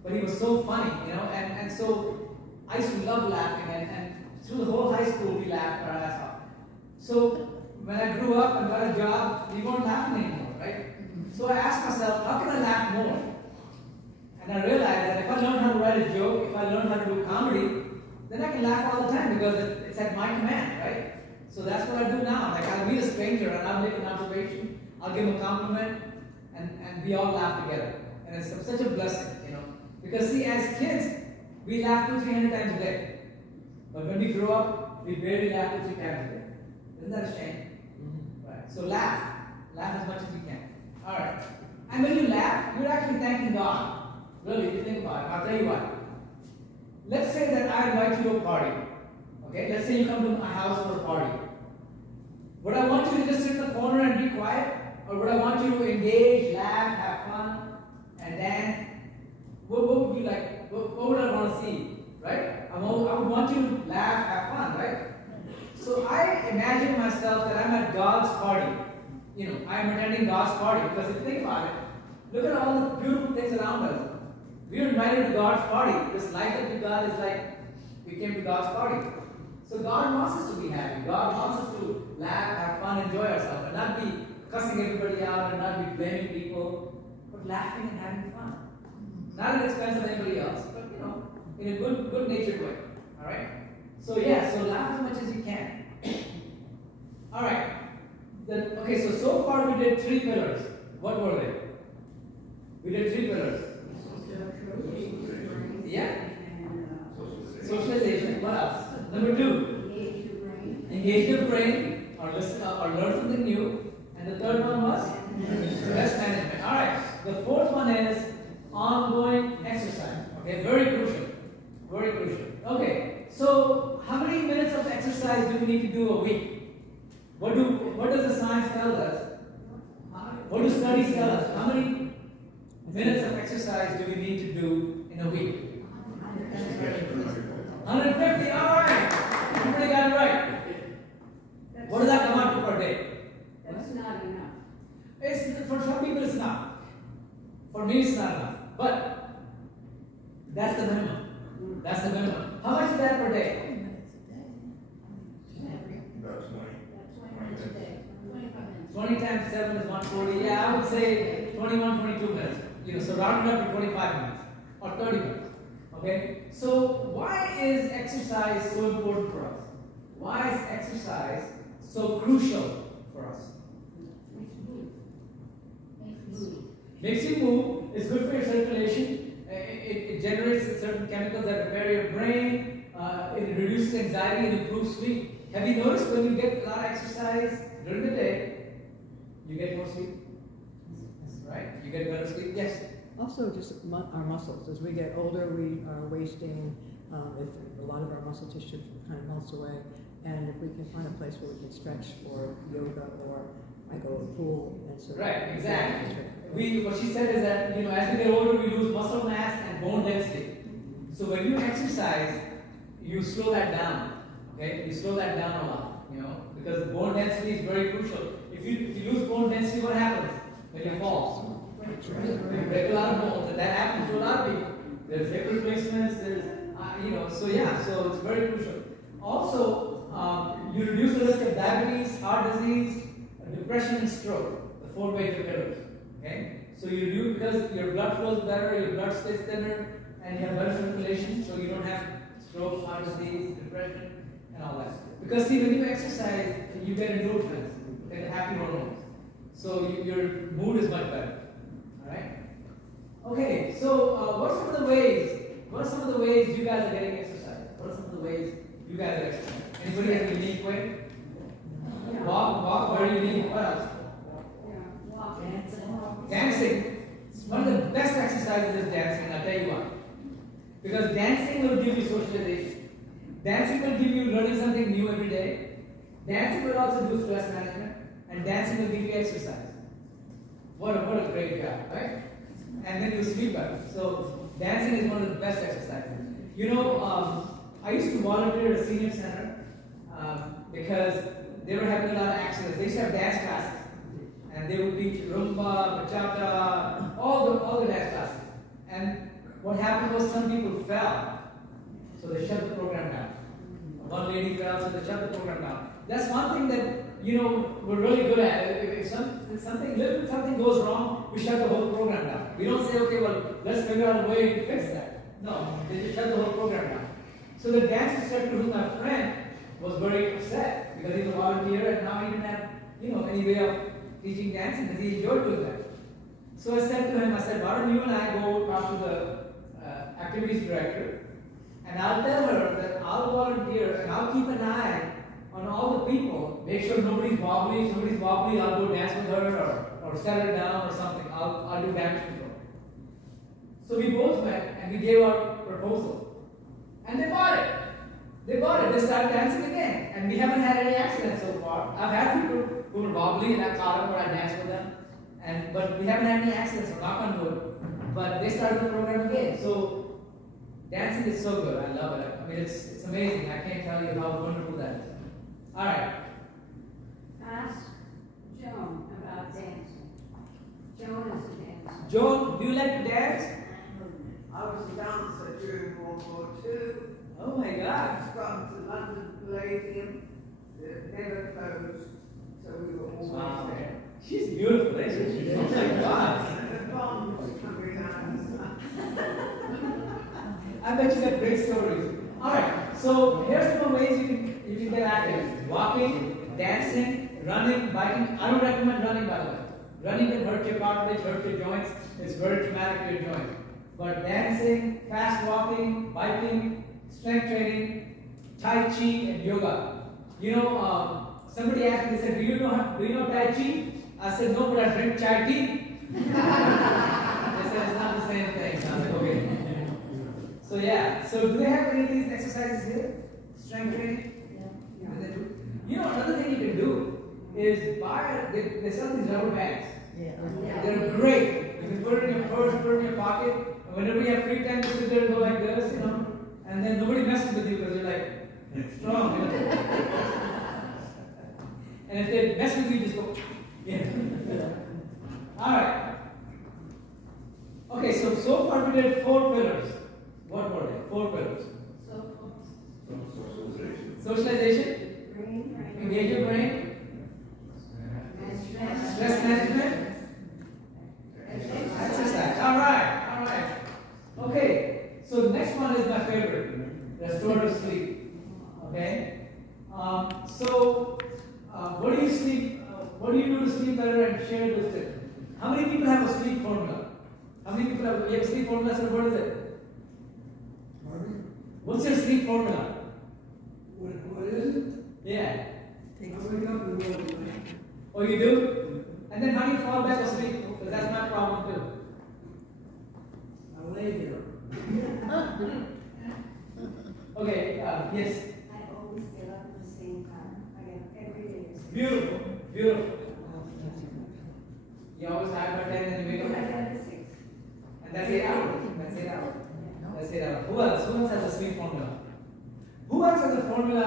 But he was so funny, you know, and so I used to love laughing, and through the whole high school we laughed our ass off. So when I grew up and got a job, we weren't laughing anymore, right? So I asked myself, how can I laugh more? And I realized that if I learn how to write a joke, if I learn how to do comedy, then I can laugh all the time because it's at my command, right? So that's what I do now. Like I'll meet a stranger and I'll make an observation, I'll give him a compliment, and we all laugh together. And it's such a blessing, you know. Because see, as kids, we laugh 200-300 times a day. But when we grow up, we barely laugh 2-3 times a day. Isn't that a shame? Right. So laugh. Laugh as much as you can. Alright. And when you laugh, you're actually thanking God. Really, if you think about it. I'll tell you what. Let's say that I invite you to a party. Okay? Let's say you come to my house for a party. Would I want you to just sit in the corner and be quiet? Or would I want you to engage, laugh, have fun, and dance? What would you like? What would I want to see? Right? I would want you to laugh, have fun, right? So I imagine myself that I'm at God's party. You know, I'm attending God's party because if you think about it, look at all the beautiful things around us. We are invited to God's party. This life that we got is like we came to God's party. So God wants us to be happy. God wants us to laugh, have fun, enjoy ourselves, and not be cussing everybody out and not be blaming people, but laughing and having fun. Not at the expense of anybody else, but you know, in a good natured way. Alright? So yeah, so laugh as much as you can. Alright. Okay, so far we did 3 pillars. What were they? We did 3 pillars. Yeah? Socialization. What else? Number 2. Engage your brain or listen or learn something new. And the third one was stress management. Alright. The fourth one is ongoing exercise. Okay, very crucial. Very crucial. Okay, so how many minutes of exercise do we need to do a week? What does the science tell us? What do studies tell us? How many minutes of exercise do we need to do in a week? 150. All right. Everybody got it right. What does that come out to per day? That's not enough. For some people it's not. For me it's not enough. But that's the minimum. That's the minimum. How much is that per day? About 20 times 7 is 140. Yeah, I would say 21, 22 minutes. So round it up to 25 minutes or 30 minutes. Okay? So why is exercise so important for us? Why is exercise so crucial for us? Makes you move. It's good for your circulation. It generates certain chemicals that repair your brain. It reduces anxiety and improves sleep. Have you noticed when you get a lot of exercise during the day, you get more sleep? Right? You get better sleep? Yes. Also, just our muscles. As we get older, we are wasting, if a lot of our muscle tissue kind of melts away. And if we can find a place where we can stretch or yoga or I go to the pool and so Right, exactly. What she said is that, as we get older, we lose muscle mass and bone density. So when you exercise, you slow that down. Okay? You slow that down a lot, because bone density is very crucial. If you lose bone density, what happens when you fall? You break a lot of bones, and that happens to a lot of people. There's hip replacements, so it's very crucial. Also, you reduce the risk of diabetes, heart disease, depression, and stroke, the 4 major pillars. Okay? So you do because your blood flows better, your blood stays thinner, and you have better circulation, so you don't have stroke, heart disease, depression, and all that. Because see, when you exercise, you get endorphins, you get happy hormones. So your mood is much better. Alright? Okay, so what are some of the ways you guys are getting exercise? What are some of the ways you guys are exercising? Anybody has a unique way? Walk, very unique. What else? Dancing. One of the best exercises is dancing, I'll tell you why. Because dancing will give you socialization. Dancing will give you learning something new every day. Dancing will also do stress management. And dancing will give you exercise. What a great job, right? And then you sleep better. So dancing is one of the best exercises. I used to volunteer at a senior center because they were having a lot of accidents. They used to have dance classes. And they would teach rumba, bachata, all the dance classes. And what happened was some people fell. So they shut the program down. One lady fell, so they shut the program down. That's one thing that, we're really good at. If something goes wrong, we shut the whole program down. We don't say, okay, well, let's figure out a way to fix that. No, they just shut the whole program down. So the dance instructor, who's my friend, was very upset because he's a volunteer and now he didn't have, any way of teaching dancing because he enjoyed doing that. So I said to him, why don't you and I go talk to the activities director, and I'll tell her that I'll volunteer and I'll keep an eye on all the people, make sure nobody's wobbly. If somebody's wobbly, I'll go dance with her or set her down or something. I'll do damage control. So we both went and we gave our proposal. And they bought it. They started dancing again. And we haven't had any accidents so far. I've had people who were wobbly and I caught them or I danced with them. But we haven't had any accidents, so knock on wood. But they started the program again. So dancing is so good. I love it. I mean, it's amazing. I can't tell you how wonderful that is. All right. Ask Joan about dancing. Joan is a dancer. Joan, do you like to dance? I was a dancer during World War II. Oh my I God. was from the London Palladium, that never closed, so we were always Wow. there. She's beautiful, isn't she? Oh my God. And the bomb was coming out of the sun. I bet you got great stories. Alright, so here's some ways you can get active. Walking, dancing, running, biking. I don't recommend running, by the way. Running can hurt your cartilage, hurt your joints. It's very traumatic to your joints. But dancing, fast walking, biking, strength training, Tai Chi, and yoga. You know, somebody asked me, they said, do you know Tai Chi? I said, no, but I drink chai tea. They said, it's not the same thing. So I was like, okay. So yeah, so do they have any of these exercises here? Strength training? Yeah. They do. You know, another thing you can do is buy, they sell these rubber bands. They're great. You can put it in your purse, put it in your pocket, and whenever you have free time, you sit there and go like this, you know, and then nobody messes with you because you're like strong, you know. And if they mess with you, just go, yeah. Alright. Okay, so far we did 4 pillars. What were they? 4 pillars. Socialization, engage your brain, stress management, exercise. Alright. Okay, so the next one is my favorite, restorative sleep. Okay? What do you sleep? What do you do to sleep better and share those tips? How many people have a sleep formula? How many people have a sleep formula? So what is it? What's your sleep formula? What is it? Yeah. I wake up in the middle of the night. Oh, you do? And then how do you fall back asleep? Because that's my problem too. I lay there. Okay, yes. I always get up at the same time. I get up every day. Beautiful. You always have by 10 and you wake I up. get up at 6. And that's 8 hours. That's 8 hours. That's 8 hours. Who else has a sleep formula? Who else has a formula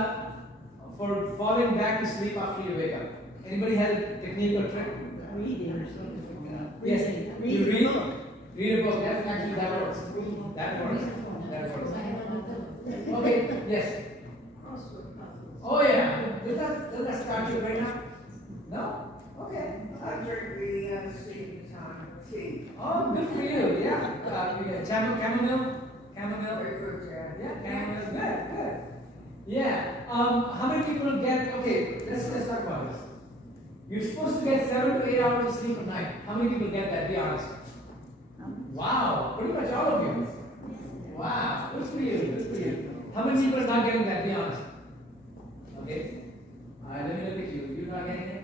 for falling back to sleep after you wake up? Anybody has a technique or trick? Reading or something. Yes. You Read read? a book. Read a book. That's actually, that works. That works. Okay, yes. Crossword puzzles. Oh yeah. Does that start you right now? No? Okay. I drink the sleeping time tea. Oh, good for you. Yeah. You got chamomile? Very good, yeah. Yeah, chamomile is good. Yeah. How many people get, okay, let's talk about this. You're supposed to get 7 to 8 hours of sleep a night. How many people get that? Be honest. Wow. Pretty much all of you. Wow. Good for you. How many people are not getting that? Be honest. Okay. Let me look at you. You're not getting it?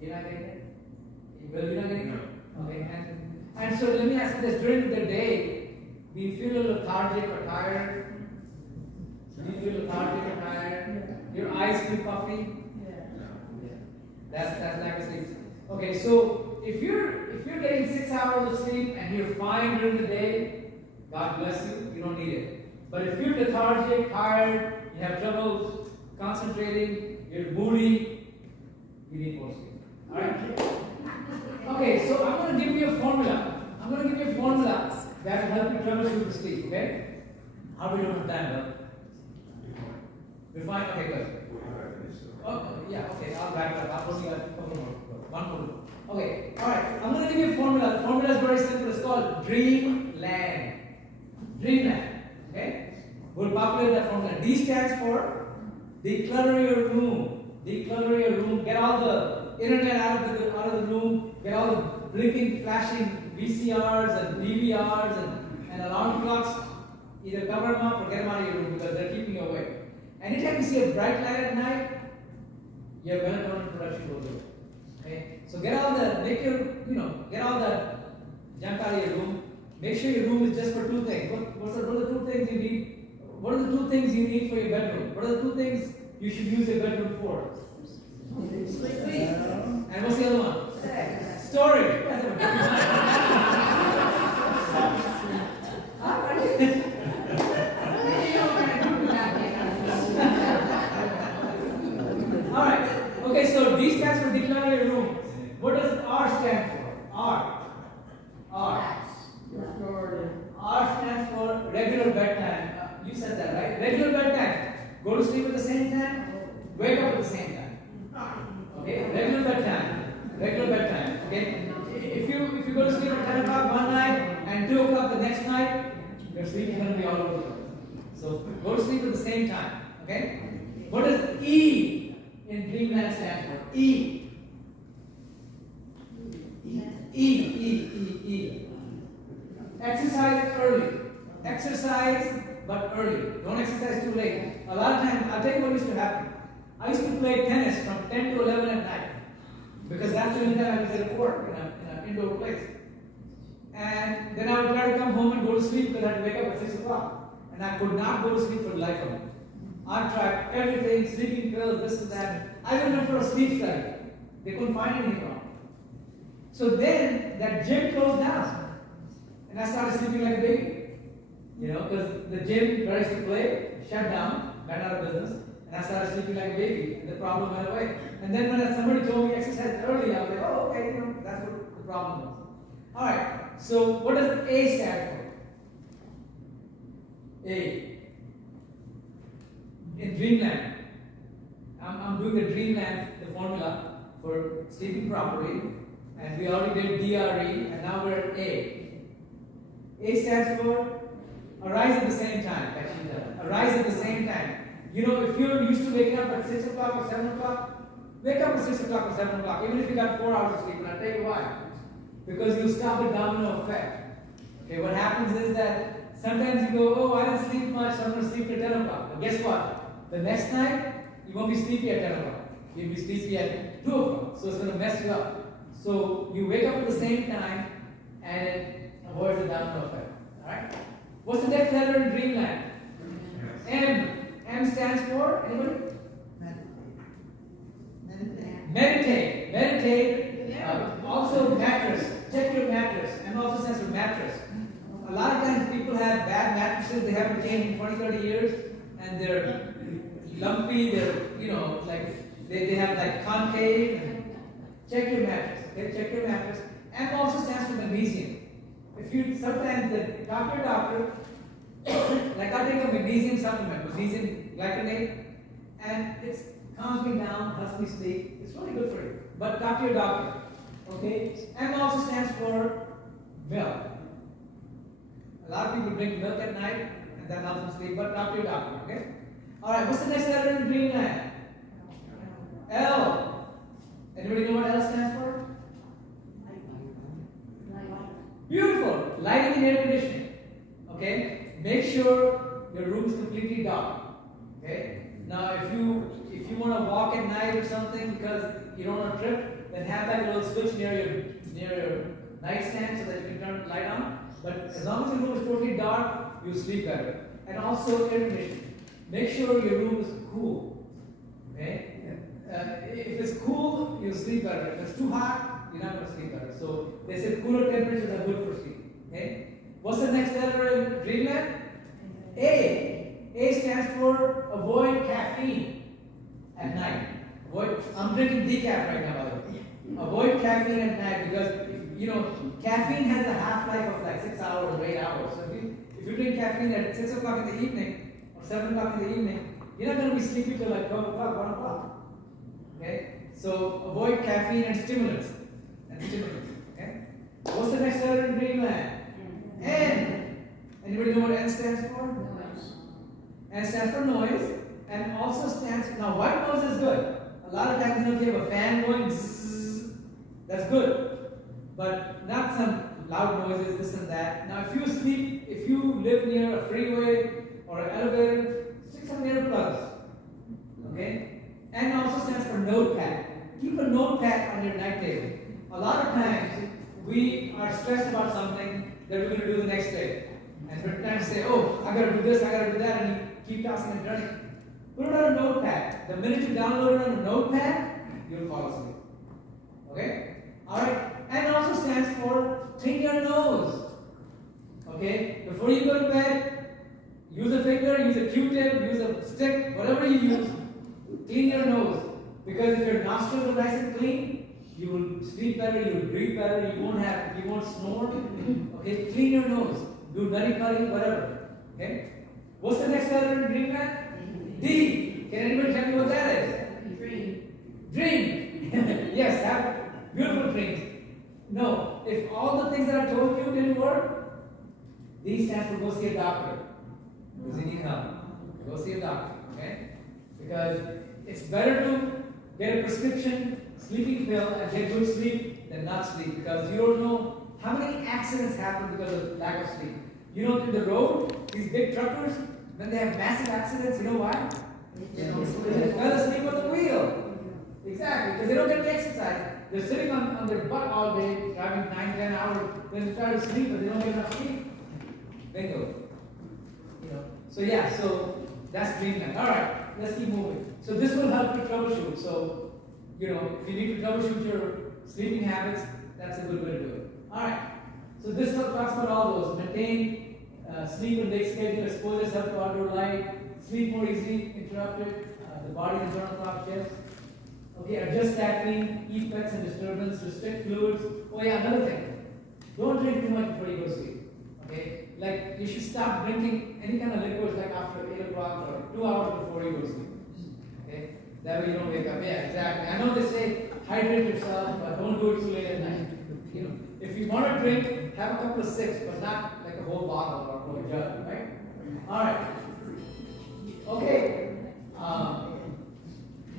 You're not getting it? Well, you're not getting it? Okay. And so let me ask you this. During the day, do you feel a little lethargic or tired? Do you feel lethargic or tired? Your eyes feel puffy? That's lack of sleep. Okay, so if you're getting 6 hours of sleep and you're fine during the day, God bless you, you don't need it. But if you're lethargic, tired, you have trouble concentrating, you're moody, you need more sleep. Alright? Okay, so I'm going to give you a formula. That will help you troubleshoot the sleep, okay? How are we doing with time, Bill? We're fine? Okay, good. Oh, yeah, okay, I'll back up. I'll put you a couple more. One more. Okay, alright. I'm going to give you a formula. The formula is very simple. It's called Dreamland. Okay? We'll populate that formula. D stands for declutter your room. Get all the internet out of the room. Get all the blinking, flashing VCRs and DVRs and alarm clocks. Either cover them up or get them out of your room because they're keeping you awake. Anytime you see a bright light at night, your melatonin production goes up. Okay? So get all the junk out of your room. Make sure your room is just for 2 things. What are the 2 things you need? What are the 2 things you need for your bedroom? What are the 2 things you should use your bedroom for? Sleeping. And what's the other one? Sex. Storage. Alright. Okay, so D stands for declutter your room. What does R stand for? R stands regular bedtime. Go to sleep at the same time, wake up at the same time. Okay, regular bedtime. Regular bedtime. Okay? If you go to sleep at 10 o'clock one night and 2 o'clock the next night, your sleep is going to be all over the place. So go to sleep at the same time. Okay? What does E in dreamland stand for? E. E. Exercise early. Exercise but early. Don't exercise too late. A lot of times, I'll tell you what used to happen. I used to play tennis from 10 to 11 at night because that's the only time I was at work in an indoor place. And then I would try to come home and go to sleep because I had to wake up at 6 o'clock. And I could not go to sleep for the life of me. I tried everything, sleeping pills, this and that. I went for a sleep study. They couldn't find anything wrong. So then that gym closed down. And I started sleeping like a baby. You know, because the gym where I used to play shut down, went out of business. And I started sleeping like a baby. And the problem went away. And then when somebody told me exercise early, I was like, oh, okay, you know, that's what the problem was. Alright, so what does A stand for? A. In dreamland, I'm doing the dreamland, the formula for sleeping properly, and we already did DRE, and now we're at A. A stands for arise at the same time, Kashida. Arise at the same time. You know, if you're used to waking up at 6 o'clock or 7 o'clock, wake up at 6 o'clock or 7 o'clock, even if you got 4 hours of sleep, and I'll tell you why. Because you stop the domino effect. Okay, what happens is that sometimes you go, oh, I didn't sleep much, so I'm going to sleep at 10 o'clock. But guess what? The next night, you won't be sleepy at 10 o'clock. You'll be sleepy at 2 o'clock. So it's going to mess you up. So you wake up at the same time and it avoids the domino effect. Alright? What's the next letter in dreamland? M. M stands for, anybody? Meditate. Meditate. Also mattress. Check your mattress. M also stands for mattress. A lot of times people have bad mattresses, they haven't changed in 20, 30 years, and they're lumpy, they're, you know, like, they have like concave. Check your mattress, okay? Check your mattress. M also stands for magnesium. If you, sometimes talk to your doctor, like I take a magnesium supplement, magnesium glycinate, and it calms me down, helps me sleep. It's really good for you. But talk to your doctor, okay? M also stands for milk. A lot of people drink milk at night, and that helps them sleep, but talk to your doctor, okay? Alright, what's the next letter in dreamland? L. Anybody know what L stands for? Beautiful! Lighting and air conditioning. Okay? Make sure your room is completely dark. Okay? Now if you want to walk at night or something because you don't want to trip, then have that little switch near your nightstand so that you can turn the light on. But as long as your room is totally dark, you'll sleep better. And also air conditioning. Make sure your room is cool. Okay? If it's cool, you'll sleep better. If it's too hot, you're not going to sleep better. So they say cooler temperatures are good for sleep. Okay? What's the next letter in dreamland? A. A stands for avoid caffeine at night. I'm drinking decaf right now, by the way. Avoid caffeine at night because you know caffeine has a half-life of like 6 hours or 8 hours. So if you drink caffeine at 6 o'clock in the evening or 7 o'clock in the evening, you're not going to be sleepy till like 12 o'clock, 1 o'clock. Okay? So avoid caffeine and stimulants. Okay? What's the next letter in dreamland? N. Anybody know what N stands for? N stands for noise, and also stands for, now white noise is good. A lot of times, you know, if you have a fan going, zzz, that's good. But not some loud noises, this and that. Now if you live near a freeway or an elevator, stick some earplugs. Okay? N also stands for notepad. Keep a notepad on your night table. A lot of times, we are stressed about something that we're going to do the next day. And we're trying to say, oh, I got to do this, I got to do that, and you keep tossing and turning. Put it on a notepad. The minute you download it on a notepad, you'll fall asleep. Okay? Alright? And it also stands for clean your nose. Okay? Before you go to bed, use a finger, use a Q-tip, use a stick, whatever you use, clean your nose. Because if your nostrils are nice and clean, you will sleep better, you will breathe better, you won't snore. Okay? Clean your nose. Do nutty putty, whatever. Okay? What's the next letter in dreamland? D. Can anybody tell me what that is? Dream. Yes, have beautiful dreams. No, if all the things that I told you didn't work, D stands for go see a doctor. Because you need help. Go see a doctor, okay? Because it's better to get a prescription sleeping pill and get good sleep than not sleep. Because you don't know how many accidents happen because of lack of sleep. You know, in the road, these big truckers, when they have massive accidents, you know why? They fell asleep on the wheel. Exactly, because they don't get the exercise. They're sitting on their butt all day, driving 9-10 hours, then they try to sleep, but they don't get enough sleep. Bingo. You know. So yeah, so that's dreamland. Alright, let's keep moving. So this will help you troubleshoot. So, you know, if you need to troubleshoot your sleeping habits, that's a good way to do it. Alright. So this talks about all those. Maintain sleep and wake schedule, expose yourself to outdoor light, sleep more easily interrupted, the body's internal clock shifts. Okay, adjust caffeine, eat pets and disturbance, restrict fluids. Oh yeah, another thing. Don't drink too much before you go to sleep. Okay? Like you should stop drinking any kind of liquids like after 8 o'clock or 2 hours before you go to sleep. Okay? That way you don't wake up. Yeah, exactly. I know they say hydrate yourself, but don't do it too late at night. You know, if you want to drink, have a couple of sips, but not like a whole bottle or a whole jug, right? Alright. Okay.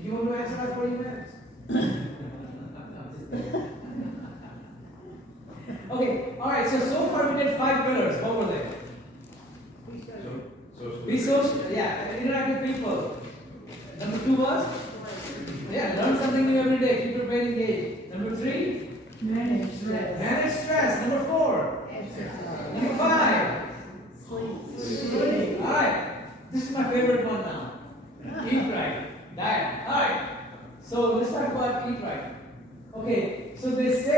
You want to answer that 40 minutes? Okay, alright, so far we did 5 pillars. What were they? Be social, yeah, interact with people. Number 2 was? Yeah, learn something new every day, keep your brain engaged. Number 3? Manage stress. Manage stress. Number 4? Number 5? Alright, this is my favorite one now. Eat right. Diet. Alright. So let's talk about eat right. Okay, so they say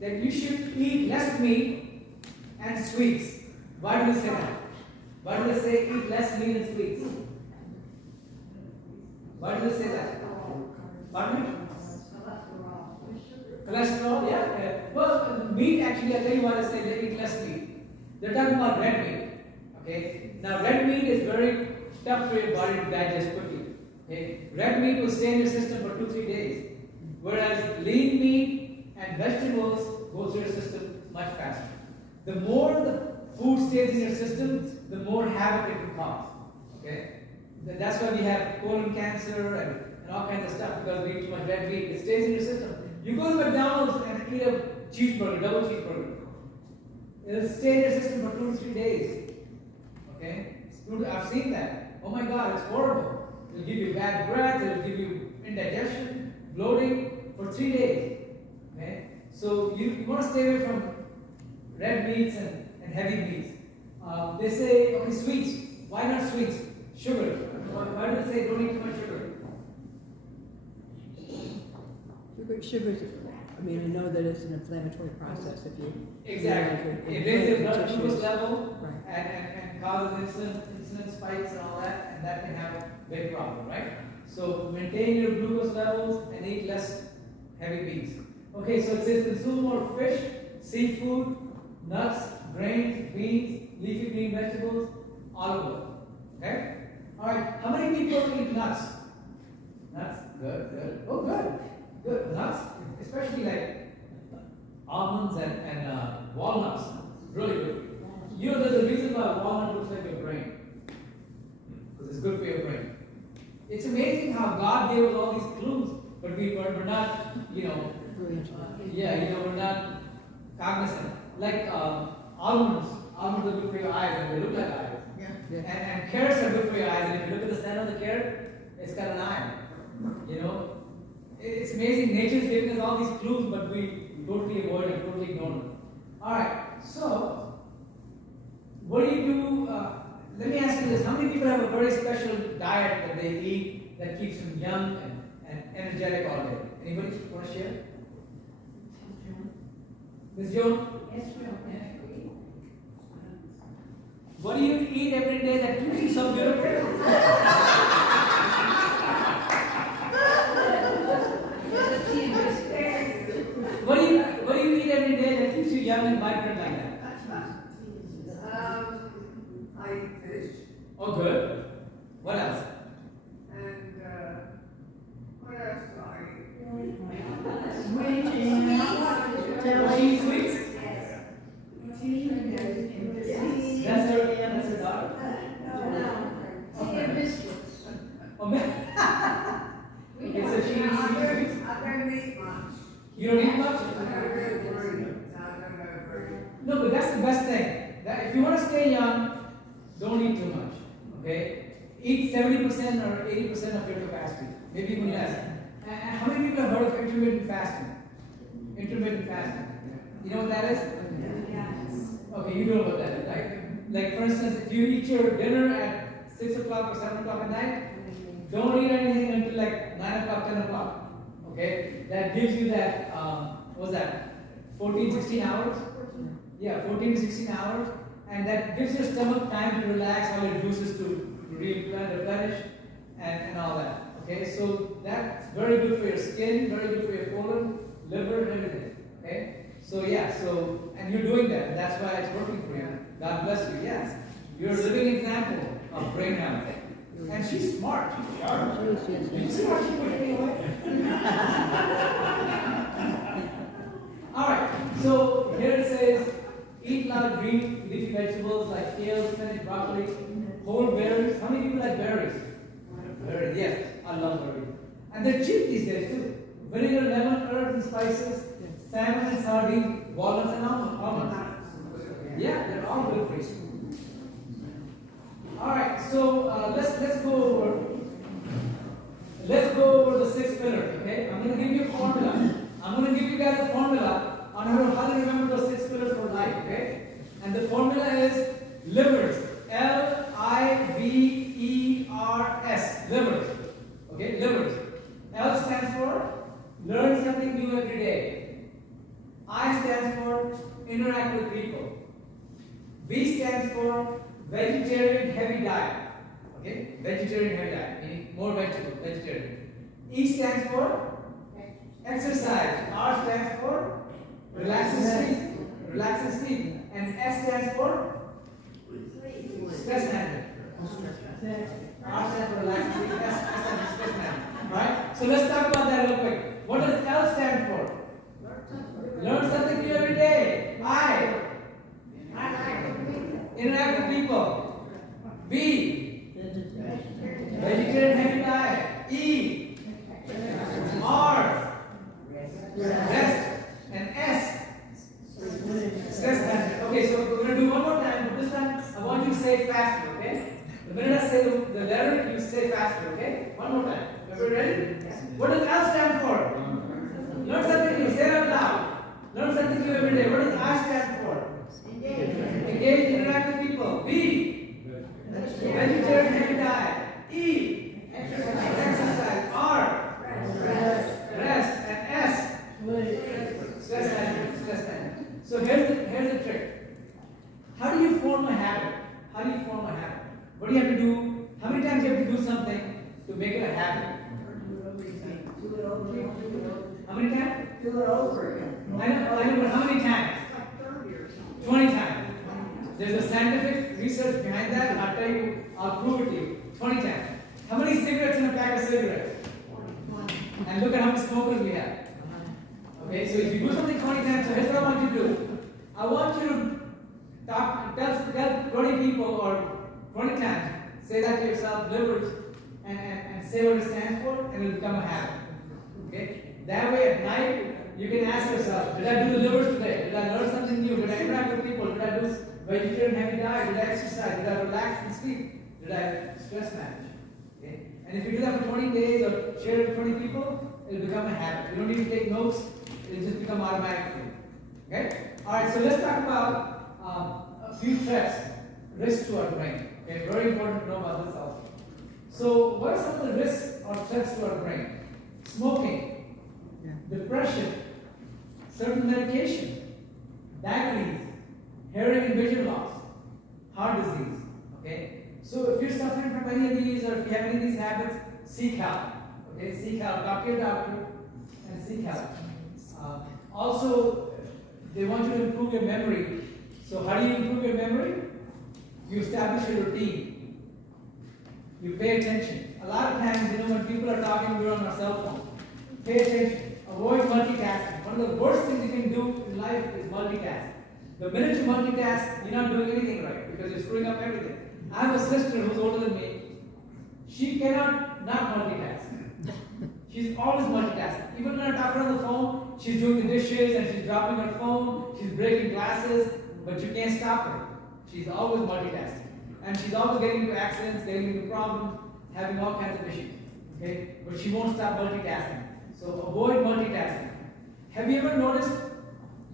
that you should eat less meat and sweets. Why do they say that? Why do they say eat less meat and sweets? Why do they say that? Pardon me? Cholesterol, yeah. Well, meat actually, I'll tell you why they say they eat less meat. They're talking about red meat. Okay? Now, red meat is very tough for your body to digest quickly. Okay? Red meat will stay in your system for 2-3 days. Whereas lean meat and vegetables go through your system much faster. The more the food stays in your system, the more havoc it can cause. Okay? That's why we have colon cancer and all kinds of stuff because we eat too much red meat. It stays in your system. You go to McDonald's and eat a cheeseburger, double cheeseburger. It'll stay in your system for 2 to 3 days. Okay? I've seen that. Oh my God, it's horrible. It'll give you bad breath, it'll give you indigestion, bloating for 3 days. Okay? So you want to stay away from red meats and heavy meats. They say, okay, sweets. Why not sweets? Sugar. Why do they say don't eat too much sugar? Sugar, I mean, I know that it's an inflammatory process if you. Exactly. It raises your blood glucose tissues. level Right. and causes insulin spikes and all that, and that can have a big problem, right? So maintain your glucose levels and eat less heavy meats. Okay, so it says consume more fish, seafood, nuts, grains, beans, leafy green vegetables, olive oil. Okay? Alright, how many people eat nuts? Nuts? Good, good. Oh, good. Good. Nuts, especially like almonds and walnuts. Really good. You know, there's a reason why walnut looks like your brain. Because it's good for your brain. It's amazing how God gave us all these clues, but we're not, you know, we're not cognizant. Like almonds. Almonds are good for your eyes and they look like eyes. Yeah. And carrots are good for your eyes. And if you look at the center of the carrot, it's got an eye. You know? It's amazing. Nature's giving us all these clues, but we totally avoid it, totally ignore them. Alright, so what do you do? Let me ask you this. How many people have a very special diet that they eat that keeps them young and energetic all day? Anybody want to share? Ms. Joan? Yes, What do you eat every day that keeps you so beautiful? What do you eat every day that keeps you young and vibrant like that? I eat fish. Oh, good. What else? And, what else do I eat? Cheese, sweets? Yes. That's her daughter. Tea and biscuits. Oh, man. Okay, so she eats sweets. I don't eat much. You don't eat much? I don't agree. I don't agree. No, but that's the best thing. That if you want to stay young, don't eat too much. Okay? Eat 70% or 80% of your capacity, maybe even less. And how many people have heard of intermittent fasting? Intermittent fasting. You know what that is? Okay, you know what that is, right? Like for instance, if you eat your dinner at 6 o'clock or 7 o'clock at night, don't eat anything until like 9 o'clock, 10 o'clock. Okay? That gives you that, what's that? 14, 16 hours? Yeah, 14 to 16 hours. And that gives your stomach time to relax, all your juices to replenish and all that. Okay? So that's very good for your skin, very good for your colon, liver, and everything. Okay? So yeah, and you're doing that, and that's why it's working for you. God bless you, yes. You're a living example of brain health. And she's smart, she's sharp. Did you see how she put it away? Alright, so here it says, eat a lot of green leafy vegetables like kale, spinach, broccoli, whole berries. How many people like berries? Berries, yes, I love berries. And they're cheap these days too. Vinegar, lemon, herbs and spices, salmon and sardines, walnuts and almonds. Yeah, they're all good for you. Alright, so let's go over the 6 pillars, okay? I'm going to give you a formula. I'm going to give you guys a formula on how to remember those 6 pillars for life, okay? And the formula is livers. L-I-V-E-R-S. Livers. Okay, livers. L stands for learn something new every day. I stands for interact with people. V stands for vegetarian heavy diet. Okay, vegetarian heavy diet, meaning more vegetables, vegetarian. E stands for exercise. R stands for relax and sleep. And S stands for stress management. R stands for relax and sleep. S stands for stress management. Alright? So let's talk about that real quick. What does L stand for? Learn something new every day. I interact with people. B vegetarian heavy diet. E R rest. And S stress management. Okay, so we're going to do one more time, but this time I want you to say it faster, okay? The minute I say the letter, you say faster, okay? One more time. Everybody ready? What does L stand for? Learn something new. Say it out loud. Learn something new every day. What does I stand for? Engage, interact with people. B vegetarian heavy diet. E exercise. R rest. And S stress management. So here's the trick. How do you form a habit? How do you form a habit? What do you have to do? How many times do you have to do something to make it a habit? How many times? Do it over again. I know, but how many times? 20 times. There's a scientific research behind that, and I'll prove it to you. 20 times. How many cigarettes in a pack of cigarettes? And look at how many smokers we have. Okay, so if you do something 20 times, so here's what I want you to do. I want you to tell 20 people or 20 times, say that to yourself, livers, and say what it stands for, and it will become a habit. Okay? That way at night, you can ask yourself, did I do the livers today? Did I learn something new? Did I interact with people? Did I do vegetarian heavy diet? Did I exercise? Did I relax and sleep? Did I stress manage? Okay? And if you do that for 20 days or share it with 20 people, it will become a habit. You don't need to take notes, it will just become automatic for you. Okay? Alright, so let's talk about a few threats, risks to our brain. Okay, very important to know about this also. So, what are some of the risks or threats to our brain? Smoking, depression, certain medication, diabetes, hearing and vision loss, heart disease. Okay? So if you're suffering from any of these or if you have any of these habits, seek help. Okay? Seek help. Talk to your doctor and seek help. Also, they want you to improve your memory. So how do you improve your memory? You establish a routine. you pay attention. A lot of times, when people are talking, we're on our cell phone. Pay attention. Avoid multitasking. One of the worst things you can do in life is multitask. The minute you multitask, you're not doing anything right because you're screwing up everything. I have a sister who's older than me. She cannot not multitask. She's always multitasking. Even when I talk to her on the phone, she's doing the dishes and she's dropping her phone, she's breaking glasses, but you can't stop her. She's always multitasking. And she's always getting into accidents, getting into problems, having all kinds of issues. Okay? But she won't stop multitasking. So avoid multitasking. Have you ever noticed,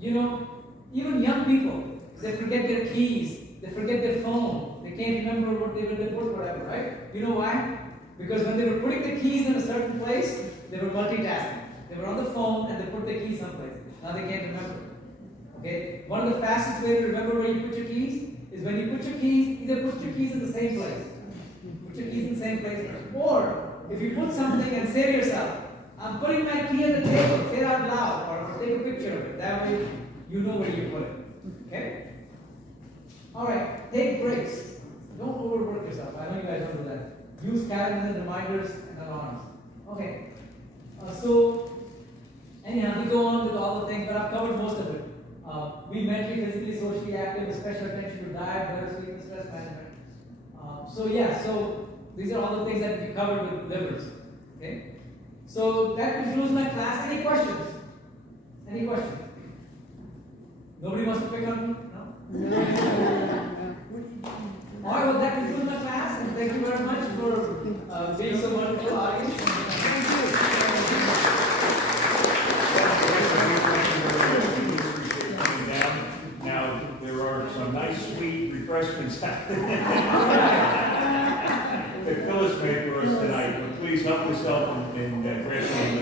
even young people, they forget their keys, they forget their phone, they can't remember what they were going to put, whatever, right? You know why? Because when they were putting the keys in a certain place, they were multitasking. They were on the phone and they put the keys someplace. Now they can't remember. Okay? One of the fastest ways to remember where you put your keys is when you put your keys, either put your keys in the same place. Put your keys in the same place. Or if you put something and say to yourself, I'm putting my key on the table, say it out loud, or take a picture of it. That way you know where you put it. Okay? Alright, take breaks. Don't overwork yourself. I know you guys don't do that. Use calendars, reminders, and alarms. Okay. Anyhow, we go on with all the things, but I've covered most of it. Be mentally, physically, socially active with special attention to diet, better sleep, and stress management. So these are all the things that we covered with livers. Okay? So that concludes my class. Any questions? Any questions? Nobody wants to pick on me? No? Alright, well that concludes my class, and thank you very much for being so wonderful audience. Now, there are some nice sweet refreshments that Phyllis made for us tonight, but please help yourself in grasping